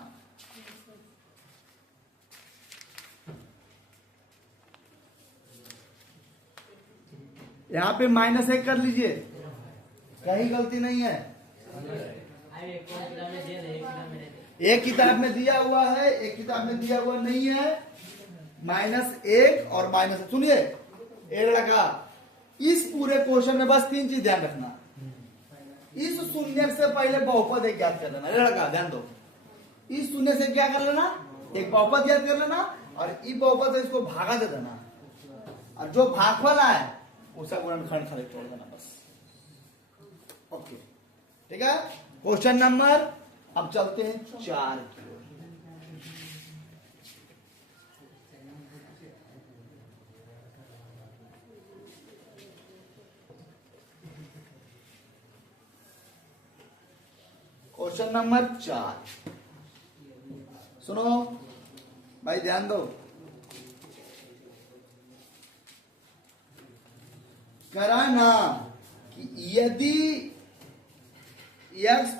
यहाँ पे -1 कर लीजिए, कहीं गलती नहीं है। एक किताब में दिया हुआ है, एक किताब में दिया हुआ नहीं है। -1 और -1, सुनिए एक लड़का, इस पूरे क्वेश्चन में बस 3 चीज ध्यान रखना। इस शून्य से पहले बहुपद एक याद कर लेना, लड़का ध्यान दो। इस शून्य से क्या कर लेना, एक बहुपद याद कर लेना, और इस बहुपद से इसको भागा दे देना, और जो भागफल आए उसका गुणनखंड खाली छोड़ देना, बस। ओके, ठीक है। क्वेश्चन नंबर, अब चलते हैं 4 की ओर। क्वेश्चन नंबर 4, सुनो भाई, ध्यान दो। करा ना कि यदि x³ -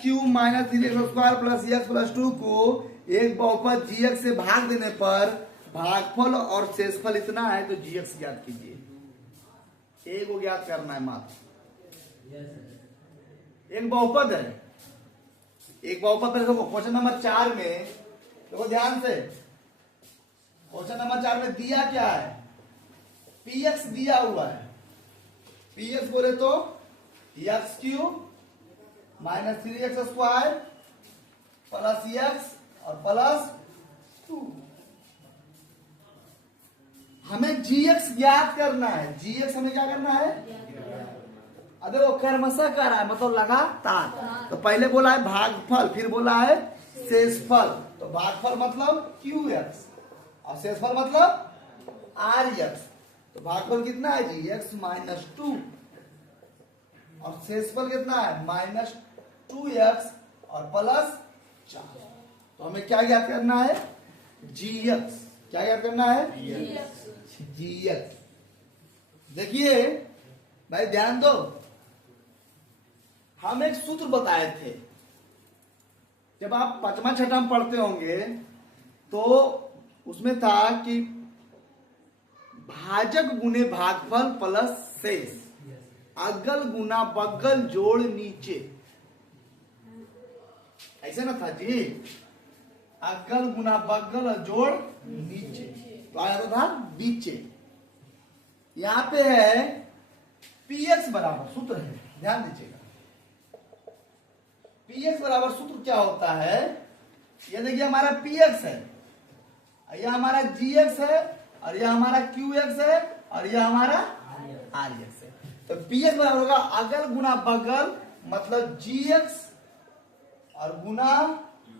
3x² plus x plus 2 को एक बहुपद gx से भाग देने पर भागफल और शेषफल इतना है, तो gx ज्ञात कीजिए। एक को ज्ञात करना है मात्र। एक बहुपद है, एक बहुपद है। देखो क्वेश्चन नंबर 4 में, देखो ध्यान से, क्वेश्चन नंबर 4 में दिया क्या है, px दिया हुआ है। px बोले तो x³ - 3x² प्लस x और प्लस 2। हमें gx ज्ञात करना है। gx हमें क्या करना है, अरे वो क्रमशः कर रहा है, मतलब लगातार। तो पहले बोला है भागफल, फिर बोला है शेषफल। तो भागफल मतलब qx और शेषफल मतलब rx। तो भागफल कितना है जी, x - 2, और शेषफल कितना है -2x और प्लस 4। तो हमें क्या ज्ञात करना है, gx। क्या ज्ञात करना है, gx। देखिए भाई ध्यान दो, हम एक सूत्र बताए थे, जब आप 5वां 6वां पढ़ते होंगे तो उसमें था कि भाजक गुने भागफल प्लस शेष, अगल गुना बगल जोड़ नीचे, ऐसे ना था जी, अगल गुना बगल जोड़ नीचे, तो आया तो था नीचे। यहाँ पे है px बराबर सूत्र है, ध्यान दीजिएगा। px बराबर सूत्र क्या होता है, ये देखिए हमारा px है, यह हमारा gx है, और यह हमारा qx है, और यह हमारा rx है। तो px बराबर होगा अगल गुना बगल, मतलब gx और गुना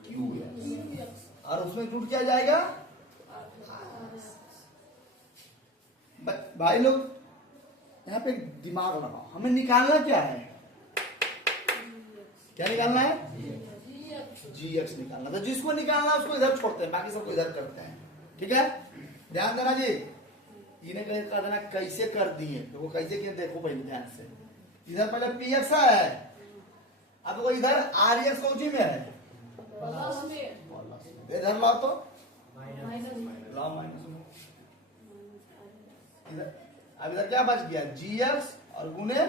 qx, और उसमें टूट क्या जाएगा भाई लोग। यहाँ पे दिमाग लगाओ, हमें निकालना क्या है, क्या निकालना है, gx निकालना। तो जिसको निकालना है उसको इधर छोड़ते हैं, बाकी सबको इधर करते हैं, ठीक है। ध्यान देना जी, इन्हें कह देना कैसे कर दिए, तो वो कैसे किए देखो पहले ध्यान से। इधर पहले px है, अब वो इधर rx कौची में है, इधर लाओ तो लाओ माइनस में, अब इधर क्या बच गया gx और गुने,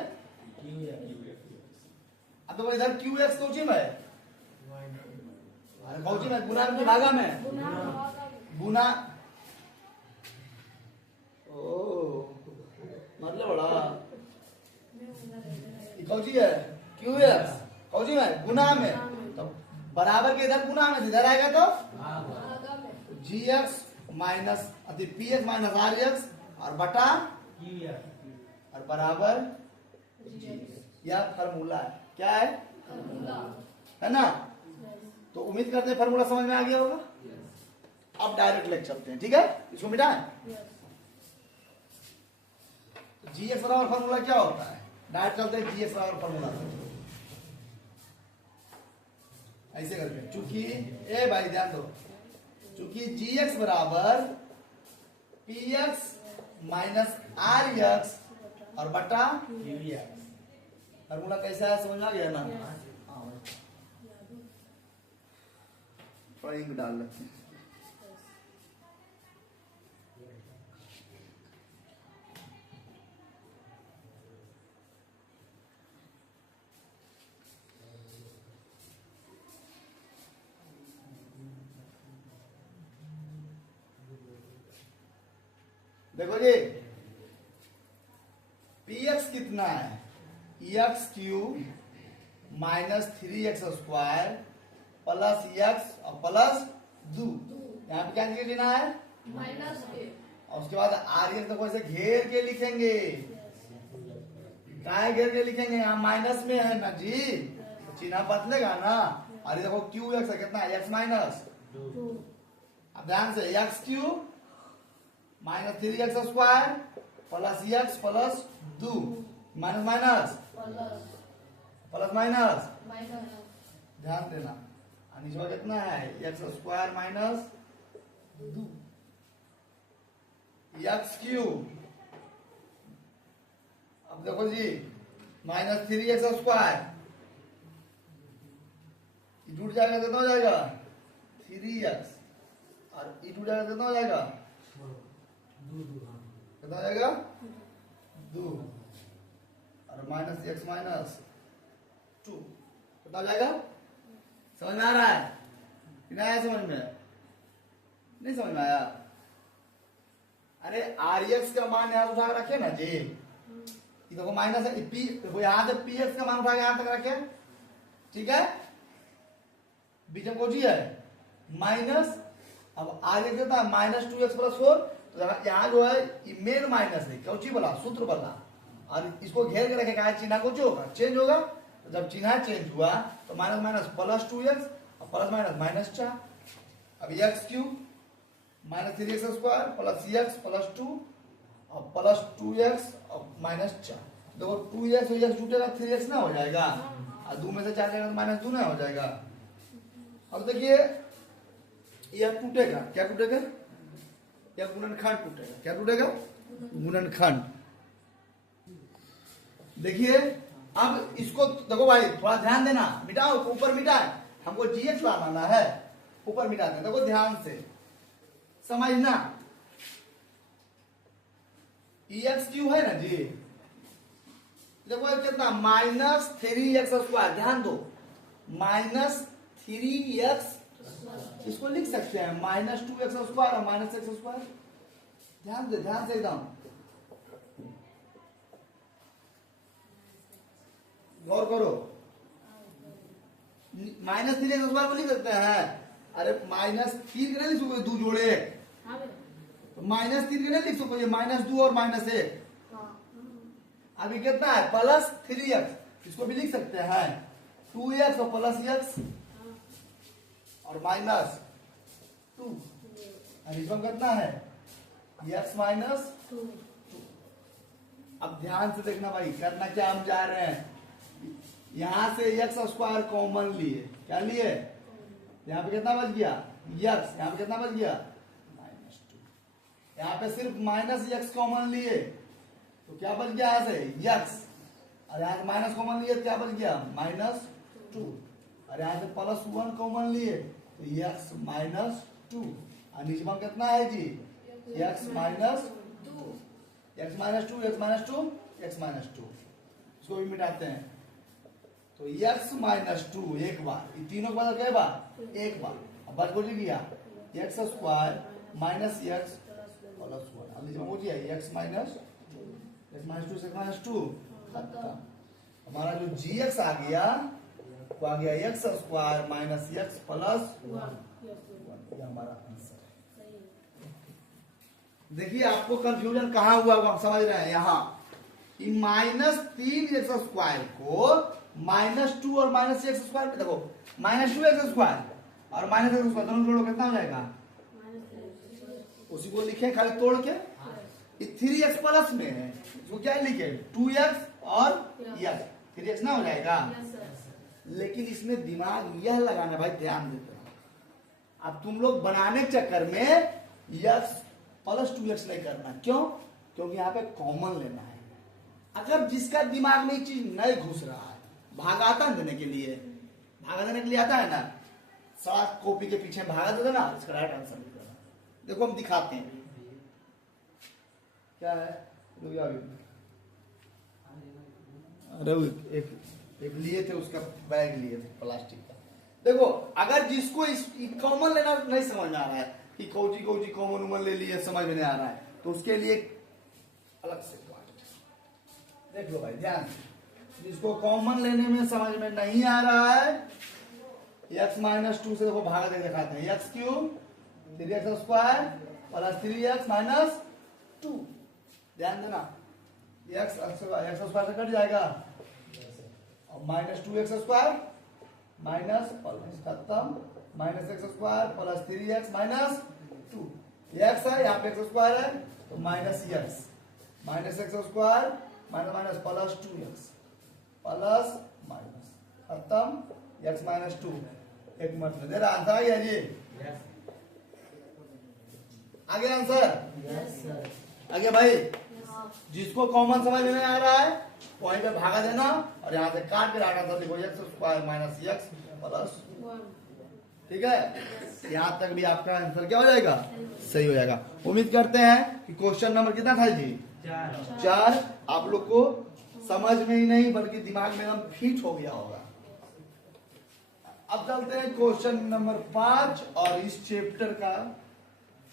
अब तो इधर qx कौची में है, कौची में गुना में भागा में, गुना, ओ मतलब बड़ा कौची है qx, कौची में गुना में, तो बराबर के इधर गुना में, इधर आएगा तो gx minus px minus rx और बटा और बराबर यह फार्मूला है, क्या है, है ना। तो उम्मीद करते हैं फार्मूला समझ में आ गया होगा। अब डायरेक्ट लेके चलते हैं, ठीक है, इसको मिटाएं। gx बराबर फार्मूला क्या होता है, डायरेक्ट चलते हैं gx बराबर फार्मूला ऐसे करके, चूंकि ए भाई ध्यान दो, चूंकि gx बराबर px माइनस rx और बटा फार्मूला कैसा है समझ में आ गया ना। थोड़ा इंक डाल लेते हैं। देखो जी, px कितना है, x cube minus 3x square plus x और प्लस 2, यहाँ पे क्या लिखना है माइनस के, और उसके बाद आर को ऐसे घेर के लिखेंगे, क्या घेर के लिखेंगे, यहाँ माइनस में है ना जी, चिन्ह बदलेगा ना। और देखो क्यू एक्स है कितना, एक्स माइनस, अब ध्यान से x cube minus 3x square plus x plus 2, minus minus plus minus, ध्यान देना। नीचे कितना है, x square minus 2 x cube, अब देखो जी माइनस 3x स्क्वायर, जुड़ जाएगा कितना हो जाएगा 3x, और ई टूट जाएगा कितना हो जाएगा, कितना हो जाएगा 2, और माइनस एक्स माइनस 2 कितना हो जाएगा। समझ में आ रहा है कि नहीं आया, समझ में नहीं समझ में आया। अरे आर एक्स का मान यहाँ उठा के रखे ना जी, देखो माइनस है, पी देखो यहाँ से पी एक्स का मान उठा के यहाँ तक रखे, ठीक है, बीच में कोची है माइनस, अब आगे देता है माइनस 2x प्लस 4, तो यहाँ जो है मेन माइनस है, कौची बोला सूत्र बोला, और इसको घेर के रखेगा, चिन्ह को जो होगा चेंज होगा, तो जब चिन्ह चेंज हुआ तो माइनस माइनस प्लस 2x और प्लस माइनस माइनस 4, अब x cube minus 3x square plus x plus 2 और प्लस 2x और माइनस 4, देखो 2x हो जाएगा, टूटेगा 3x ना हो जाएगा, और 2 में से 4 जाएगा तो माइनस 2 ना हो जाएगा। अब देखिए यह टूटेगा, क्या टूटेगा, यह गुणनखंड टूटेगा, क्या टूटेगा गुणनखंड। देखिए अब इसको देखो भाई थोड़ा ध्यान देना, मिटाओ ऊपर मिटाए, हमको जीएक्स लाना है, ऊपर मिटा दें, देखो ध्यान से समझना, एक्स क्यू है ना जी, देखो कितना माइनस 3x स्क्वायर, ध्यान दो माइनस 3x, इसको लिख सकते हैं माइनस 2x स्क्वायर और माइनस x स्क्वायर, ध्यान से एकदम गौर करो, माइनस 3x स्क्वायर को लिख सकते हैं। अरे माइनस 3 के नहीं लिख सकोगे, 2 जोड़े, माइनस 3 के नहीं लिख सकोगे, -2 और -1। अभी कितना है, प्लस 3x, इसको भी लिख सकते हैं 2x और प्लस x और -2। अब इसमें कितना है, x -2। अब ध्यान से देखना भाई, करना क्या हम जा रहे हैं, यहां से x स्क्वायर कॉमन लिए, क्या लिए, यहाँ पे कितना बच गया x, यहाँ पे कितना बच गया -2, यहाँ पे सिर्फ -x कॉमन लिए तो क्या बच गया यहाँ से x, और यहाँ से माइनस कॉमन लिए तो क्या बच गया -2, और यहाँ से +1 कॉमन लिए तो x -2, और नीचे में कितना है जी x -2, x -2, x -2, x -2, इसको भी मिटाते हैं तो x -2 एक बार, ये तीनों के बाद कई बार, एक बार। अब बात बोली गया x स्क्वायर -x +1, अब नीचे में बोलिए x -2 से -2 खत्म। हमारा जो gx आ गया वो आ गया x स्क्वायर -x +1, ये हमारा आंसर है। देखिए आपको कंफ्यूजन कहाँ हुआ वो हम समझ रहे हैं, यहाँ -3x स्क्वायर को -2 और -x स्क्वायर में देखो, -2x स्क्वायर और -x स्क्वायर दोनों जोड़ो कितना हो जाएगा, उसी को लिखे खाली तोड़ के, 3x प्लस में है, इसको क्या लिखे 2x और x, 3x ना हो जाएगा। लेकिन इसमें दिमाग यह लगाना भाई, ध्यान देते हैं, अब तुम लोग बनाने के चक्कर में x + 2x नहीं करना, क्यों, क्योंकि यहाँ पे कॉमन लेना है। अगर जिसका दिमाग में चीज नहीं घुस रहा है, भागा आता है देने के लिए, भागा देने के लिए आता है ना, साथ कॉपी के पीछे भागा दे देना, इसका राइट आंसर लिख देना। देखो हम दिखाते हैं क्या है, अरे एक लिए थे, उसका बैग लिए थे प्लास्टिक का। देखो अगर जिसको इस कॉमन लेना नहीं समझ में आ रहा है कि कौची कॉमन उमन ले लिए, समझ में नहीं आ रहा है, तो उसके लिए अलग से देख लो भाई ध्यान, जिसको कॉमन लेने में समझ में नहीं आ रहा है, x -2 से देखो भागा दे दिखाते हैं, x³ 3x स्क्वायर + 3x -2, ध्यान देना, x स्क्वायर से कट जाएगा और -2x स्क्वायर माइनस प्लस खत्म, -x स्क्वायर + 3x -2, x है यहाँ पे x स्क्वायर है तो -x square minus +2x plus minus खत्म, x -2 एक मिनट में दे रहा आंसर आ गया जी, आ गया आंसर, आ गया भाई। जिसको कॉमन समझ में नहीं आ रहा है पॉइंट पे भागा देना और यहाँ से काट के राइट आंसर लिखो x स्क्वायर -x +1, ठीक है, यहाँ तक भी आपका आंसर क्या हो जाएगा, सही हो जाएगा। उम्मीद करते हैं कि क्वेश्चन नंबर कितना था जी, 4 आप लोग को समझ में ही नहीं बल्कि दिमाग में एकदम फिट हो गया होगा। अब चलते हैं क्वेश्चन नंबर 5 और इस चैप्टर का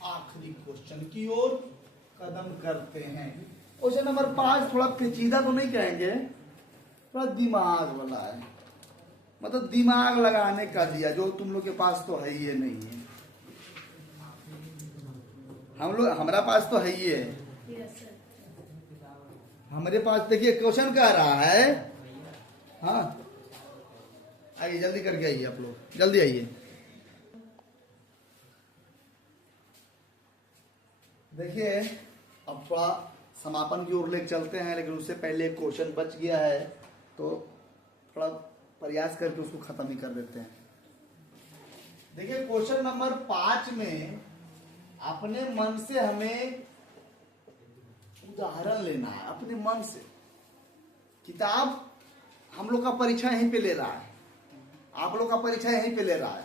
आखिरी क्वेश्चन की ओर कदम करते हैं। क्वेश्चन नंबर 5 थोड़ा पेचीदा तो नहीं कहेंगे, थोड़ा दिमाग वाला है, मतलब दिमाग लगाने का दिया, जो तुम लोग के पास तो है ही नहीं है, हमारा पास तो है ही है। हमारे पास देखिए क्वेश्चन कह रहा है, हाँ आइए जल्दी करके आइए, आप लोग जल्दी आइए। देखिए अब थोड़ा समापन की ओर लेकर चलते हैं, लेकिन उससे पहले एक क्वेश्चन बच गया है तो थोड़ा प्रयास करके उसको खत्म ही कर देते हैं। देखिए क्वेश्चन नंबर 5 में अपने मन से हमें उदाहरण लेना है, अपने मन से। किताब हम लोग का परीक्षा यहीं पे ले रहा है, आप लोग का परीक्षा यहीं पे ले रहा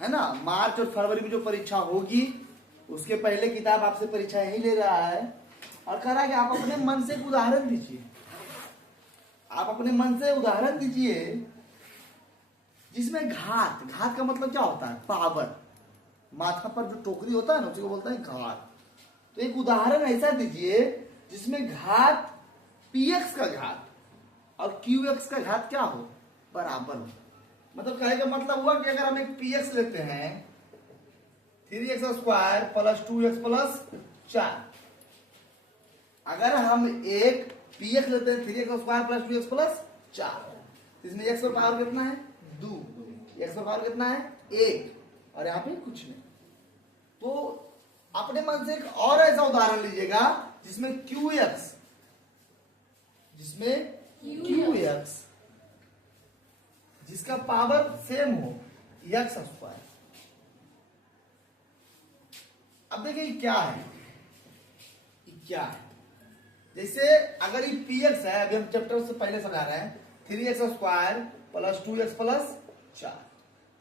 है ना। मार्च और फरवरी में जो परीक्षा होगी उसके पहले किताब आपसे परीक्षा यहीं ले रहा है और कह रहा है कि आप अपने मन से एक उदाहरण दीजिए, आप अपने मन से उदाहरण दीजिए जिसमें घात का मतलब क्या होता है, पावर, माथा पर जो टोकरी होता है ना उसी को बोलता है घात। तो एक उदाहरण ऐसा दीजिए जिसमें घात px का घात और क्यू एक्स का घात क्या हो, बराबर हो। मतलब कहे का मतलब हुआ कि अगर हम एक पी एक्स लेते हैं 3x² प्लस 2x प्लस 4, अगर हम एक पी एक्स लेते हैं 3x² प्लस 2x प्लस 4, तो इसमें x का पावर कितना है 2, x का पावर कितना है 1, और यहाँ पे कुछ नहीं। तो अपने मन से एक और ऐसा उदाहरण लीजिएगा जिसमें QX जिसका पावर सेम हो x²। अब देखिए क्या है, क्या है, जैसे अगर ये px है, अभी हम चैप्टर से पहले समझा रहे हैं 3x² प्लस 2x प्लस 4,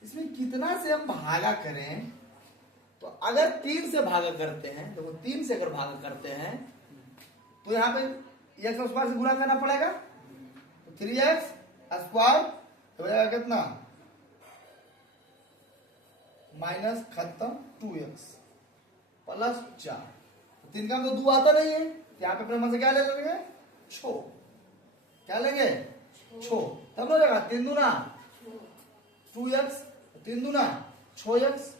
इसमें कितना से हम भागा करें, तो अगर 3 से भागा करते हैं, तो 3 से अगर भागा करते हैं तो यहाँ पे x² से गुणा करना पड़ेगा, तो 3x² हो जाएगा कितना माइनस खत्म 2x प्लस 4, 3 का तो 2 आता नहीं है, यहाँ पे अपने मन से क्या ले लेंगे छो, क्या लेंगे छो, तब हो जाएगा 3 दूना 2x, 3 दूना 6x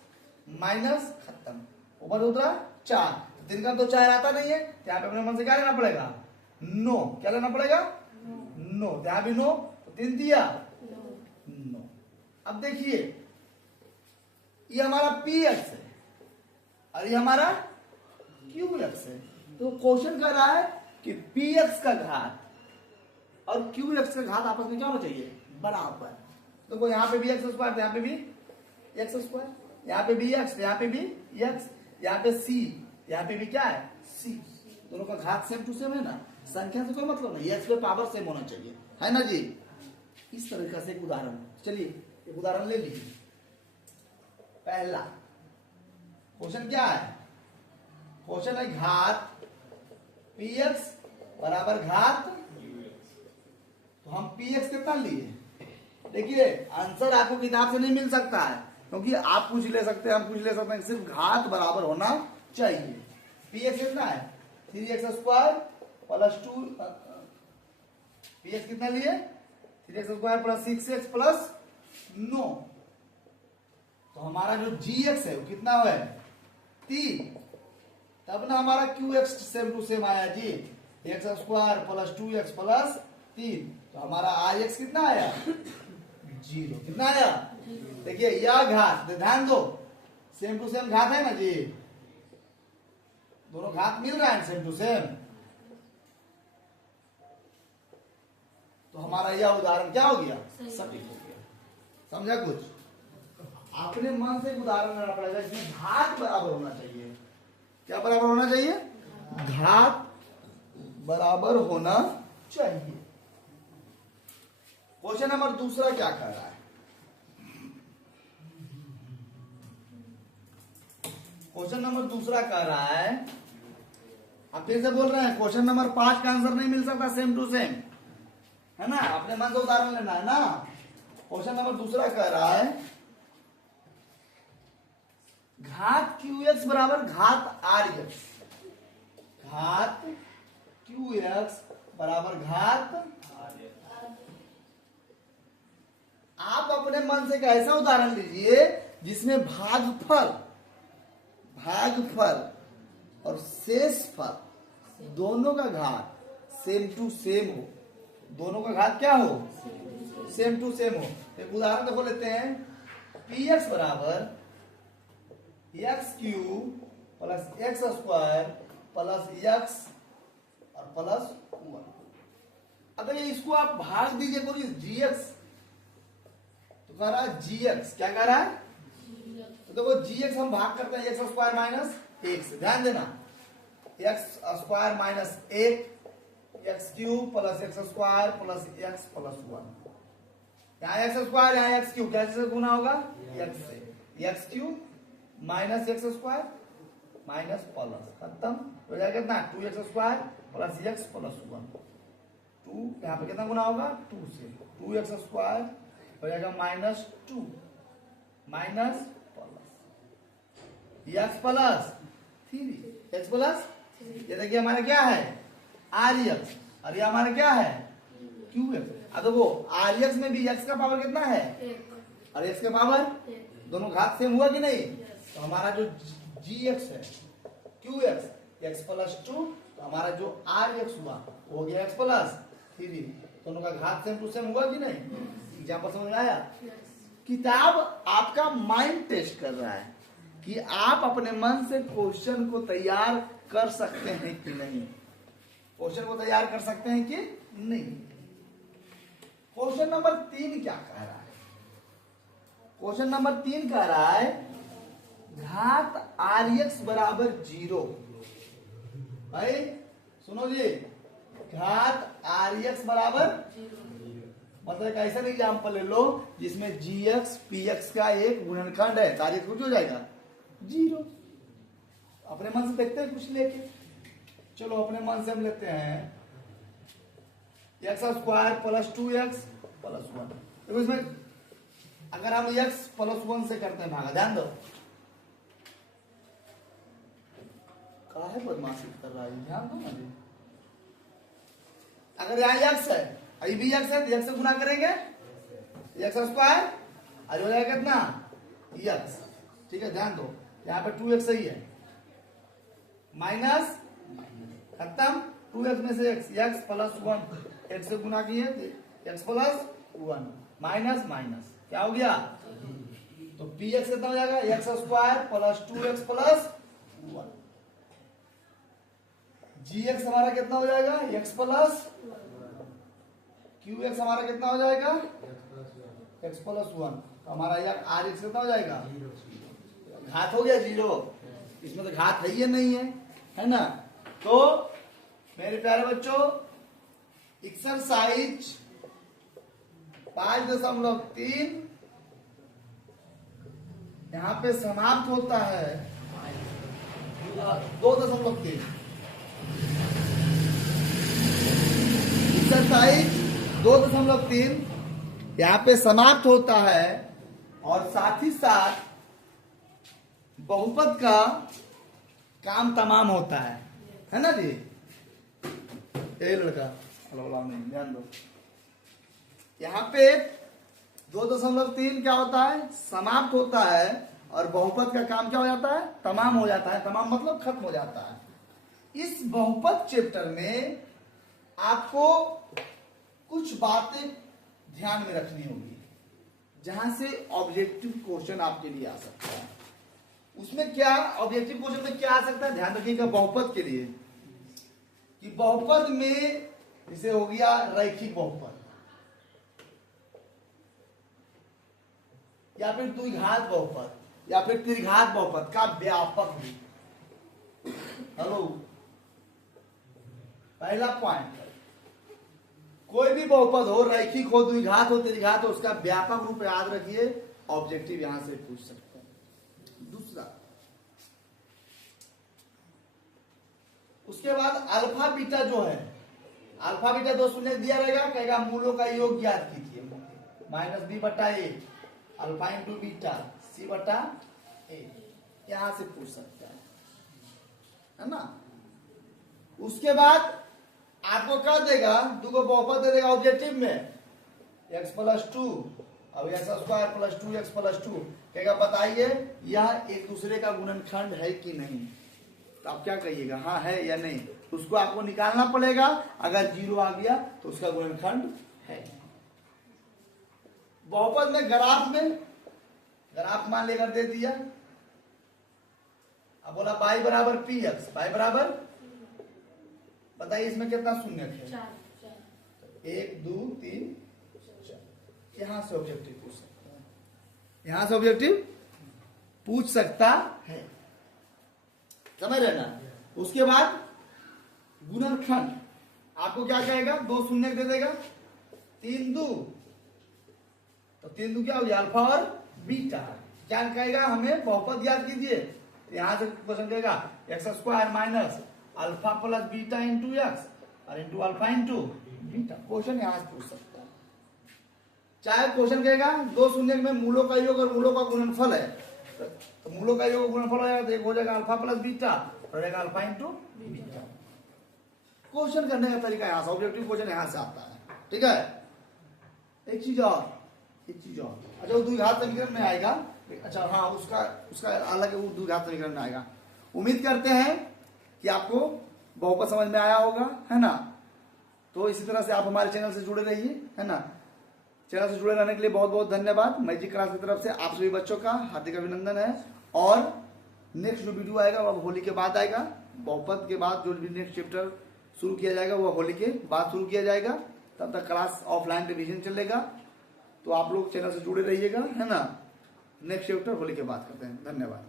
माइनस खत्म, ऊपर उतरा 4, 3 का तो 4 आता नहीं है, यहाँ पे अपने मन से क्या लेना पड़ेगा 9, क्या लेना पड़ेगा 9, यहाँ भी 9, तो 3 दिया 9। अब देखिए ये हमारा px है और ये हमारा qx है, तो क्वेश्चन कर रहा है कि px का घात और qx का घात आपस में क्या होना चाहिए बराबर। तो यहाँ पे भी x², यहाँ पे भी x², यहाँ पे भी x, यहाँ पे भी x, यहाँ पे c, यहाँ पे भी क्या है c, दोनों का घात सेम टू सेम है ना, संख्या से कोई मतलब नहीं, x पे पावर सेम होना चाहिए, है ना जी। इस तरीके से एक उदाहरण, चलिए एक उदाहरण ले लीजिए। पहला क्वेश्चन क्या है, क्वेश्चन है घात px बराबर घात, तो हम px कितना लिए, देखिए आंसर आपको किताब से नहीं मिल सकता है, क्योंकि आप पूछ ले सकते हैं, हम पूछ ले सकते हैं, सिर्फ घात बराबर होना चाहिए। px कितना है 3x² प्लस 2, px कितना लिए 3x² प्लस 6x प्लस 9, तो हमारा जो gx है वो कितना है 3, तब ना हमारा qx सेम टू सेम आया जी, x² प्लस 2x प्लस 3, तो हमारा ix कितना आया 0, कितना आया, देखिए यह घात, ध्यान दो सेम टू सेम घात है ना जी, दोनों घात मिल रहा है सेम टू सेम, तो हमारा यह उदाहरण क्या हो गया सटीक हो गया। समझा कुछ, अपने मन से एक उदाहरण लेना पड़ेगा इसमें घात बराबर होना चाहिए, क्या बराबर होना चाहिए, घात बराबर होना चाहिए। क्वेश्चन नंबर दूसरा क्या कर रहा है, क्वेश्चन नंबर दूसरा कह रहा है, आप फिर से बोल रहे हैं क्वेश्चन नंबर 5 का आंसर नहीं मिल सकता सेम टू सेम, है ना, अपने मन से उदाहरण लेना है ना। क्वेश्चन नंबर दूसरा कह रहा है घात qx बराबर घात rx, घात qx बराबर घात, आप अपने मन से एक ऐसा उदाहरण लीजिए जिसमें भागफल और शेषफल दोनों का घात सेम टू सेम हो, दोनों का घात क्या हो सेम टू सेम हो। एक उदाहरण देखो लेते हैं, px बराबर x³ plus x² plus x और प्लस 1। अब ये इसको आप भाग दीजिए बोलिए gx, तो कह रहा है gx, क्या कह रहा है, तो देखो gx हम भाग करते हैं x² माइनस 1 से, ध्यान देना x² minus 1, x³ plus x² plus x plus 1, यहाँ x² यहाँ x³ कैसे गुना होगा x से, x³ minus x² minus plus, खत्म हो जाएगा कितना 2x² प्लस x प्लस 1, 2 यहाँ पे कितना गुना होगा 2 से, 2x² हो जाएगा minus 2 minus plus x plus 3, x plus, ये देखिए हमारा क्या है rx और ये हमारा क्या है क्यू एक्स। अब देखो आर एक्स में भी एक्स का पावर कितना है और एक्स का पावर दोनों घात सेम हुआ कि नहीं। तो हमारा जो जी एक्स है Q x x plus two, तो हमारा जो आर एक्स हुआ वो हो गया एक्स प्लस थ्री, दोनों का घात सेम टू सेम हुआ कि नहीं। एग्जाम्पल समझ में आया। किताब आपका माइंड टेस्ट कर रहा है कि आप अपने मन से क्वेश्चन को तैयार कर सकते हैं कि नहीं, क्वेश्चन को तैयार कर सकते हैं कि नहीं। क्वेश्चन नंबर 3 क्या कह रहा है, क्वेश्चन नंबर 3 कह रहा है घात आर एक्स बराबर 0। भाई सुनो जी, घात आर एक्स बराबर मतलब एक ऐसा एग्जाम्पल ले लो जिसमें जी एक्स पी एक्स का एक गुणनखंड है, तारीख कुछ हो जाएगा 0। अपने मन से देखते हैं कुछ लेके, चलो अपने मन से हम लेते हैं x square plus 2x plus 1। देखो इसमें अगर हम x प्लस 1 से करते हैं भागा, ध्यान दो काहे बदमाशी कर रहा है, ध्यान दो ना। अगर यहाँ x है अभी भी x है तो x से गुना करेंगे एक्स स्क्वायर और हो जाएगा कितना x, ठीक है। ध्यान दो यहाँ पे 2x सही है, माइनस खत्म 2x में से x प्लस 1 x से गुना किए x प्लस 1 माइनस माइनस क्या हो गया, तो px कितना हो जाएगा x square plus 2x plus 1। gx हमारा कितना हो जाएगा x प्लस qx हमारा कितना हो जाएगा x प्लस 1। तो हमारा यार आर एक्स कितना हो जाएगा, घात हो गया 0, इसमें तो घात है ही नहीं है ना। तो मेरे प्यारे बच्चों एक्सरसाइज 5.3 यहाँ पे समाप्त होता है 2.3। एक्सरसाइज 2.3 यहाँ पे समाप्त होता है और साथ ही साथ बहुपद का काम तमाम होता है ना जी। ये लड़का नहीं, ध्यान दो यहाँ पे 2.3 क्या होता है समाप्त होता है और बहुपद का काम क्या हो जाता है तमाम हो जाता है। तमाम मतलब खत्म हो जाता है। इस बहुपद चैप्टर में आपको कुछ बातें ध्यान में रखनी होगी जहां से ऑब्जेक्टिव क्वेश्चन आपके लिए आ सकता है। उसमें क्या ऑब्जेक्टिव क्वेश्चन में क्या आ सकता है, ध्यान रखिएगा बहुपद के लिए कि बहुपद में जैसे हो गया रैखिक बहुपद या फिर द्विघात बहुपद या फिर त्रिघात बहुपद का व्यापक रूप। हेलो, पहला पॉइंट, कोई भी बहुपद हो रैखिक हो द्विघात हो त्रिघात हो उसका व्यापक रूप याद रखिए, ऑब्जेक्टिव यहां से पूछ सकते हैं। दूसरा, उसके बाद अल्फा बीटा जो है, अल्फा बीटा 2 शून्य दिया रहेगा, कहेगा मूलों का योग ज्ञात कीजिए, माइनस बी बटा ए अल्फा इंटू बीटा सी बटा ए, यहां से पूछ सकता है ना। उसके बाद आपको क्या देगा, दो बहुपद दे देगा ऑब्जेक्टिव में x प्लस 2 और x square plus 2x plus 2, कहेगा बताइए यह एक दूसरे का गुणनखंड है कि नहीं। तो आप क्या कहिएगा, हाँ है या नहीं, उसको आपको निकालना पड़ेगा। अगर 0 आ गया तो उसका गुणनखंड है। बहुपद में ग्राफ मान लेकर दे दिया, अब बोला y बराबर पी एक्स, y बराबर बताइए इसमें कितना शून्य है, 1 2 3 4। यहां से ऑब्जेक्टिव पूछ सकता है, यहां से ऑब्जेक्टिव पूछ सकता है, समझ रहे ना। उसके बाद गुणनखंड आपको क्या कहेगा, 2 शून्य दे देगा, 3 2 तो 3 2 क्या हो गया अल्फा और बीटा। क्या कहेगा, हमें बहुपद याद कीजिए, यहां से क्वेश्चन कहेगा x square minus alpha plus beta into x और into alpha into beta. Question यहां से पूछ सकता है। चाहे क्वेश्चन कहेगा 2 शून्य में मूलों का योग और मूलों का गुणनफल है, तो मूलों का योग गुणनफल हो जाएगा, तो एक हो जाएगा अल्फा प्लस बीटा और रहेगा अल्फा इंटू बीटा। क्वेश्चन करने का तरीका यहां से, ऑब्जेक्टिव क्वेश्चन यहां से आता है, ठीक। ठीक है। एक चीज और अच्छा, वो द्विघात समीकरण में आएगा। अच्छा हाँ, उसका अलग है, वो द्विघात समीकरण में आएगा। उम्मीद करते हैं कि आपको बहुपद समझ में आया होगा, है ना। तो इसी तरह से आप हमारे चैनल से जुड़े रहिए, है ना। चैनल से जुड़े रहने के लिए बहुत बहुत धन्यवाद। मैजिक क्लास की तरफ से आप सभी बच्चों का हार्दिक अभिनंदन है। और नेक्स्ट जो वीडियो आएगा वो होली के बाद आएगा। बहुपद के बाद जो भी नेक्स्ट चैप्टर शुरू किया जाएगा वो होली के बाद शुरू किया जाएगा। तब तक क्लास ऑफलाइन रिवीजन चलेगा, तो आप लोग चैनल से जुड़े रहिएगा, है ना। नेक्स्ट चैप्टर होली के बाद करते हैं। धन्यवाद।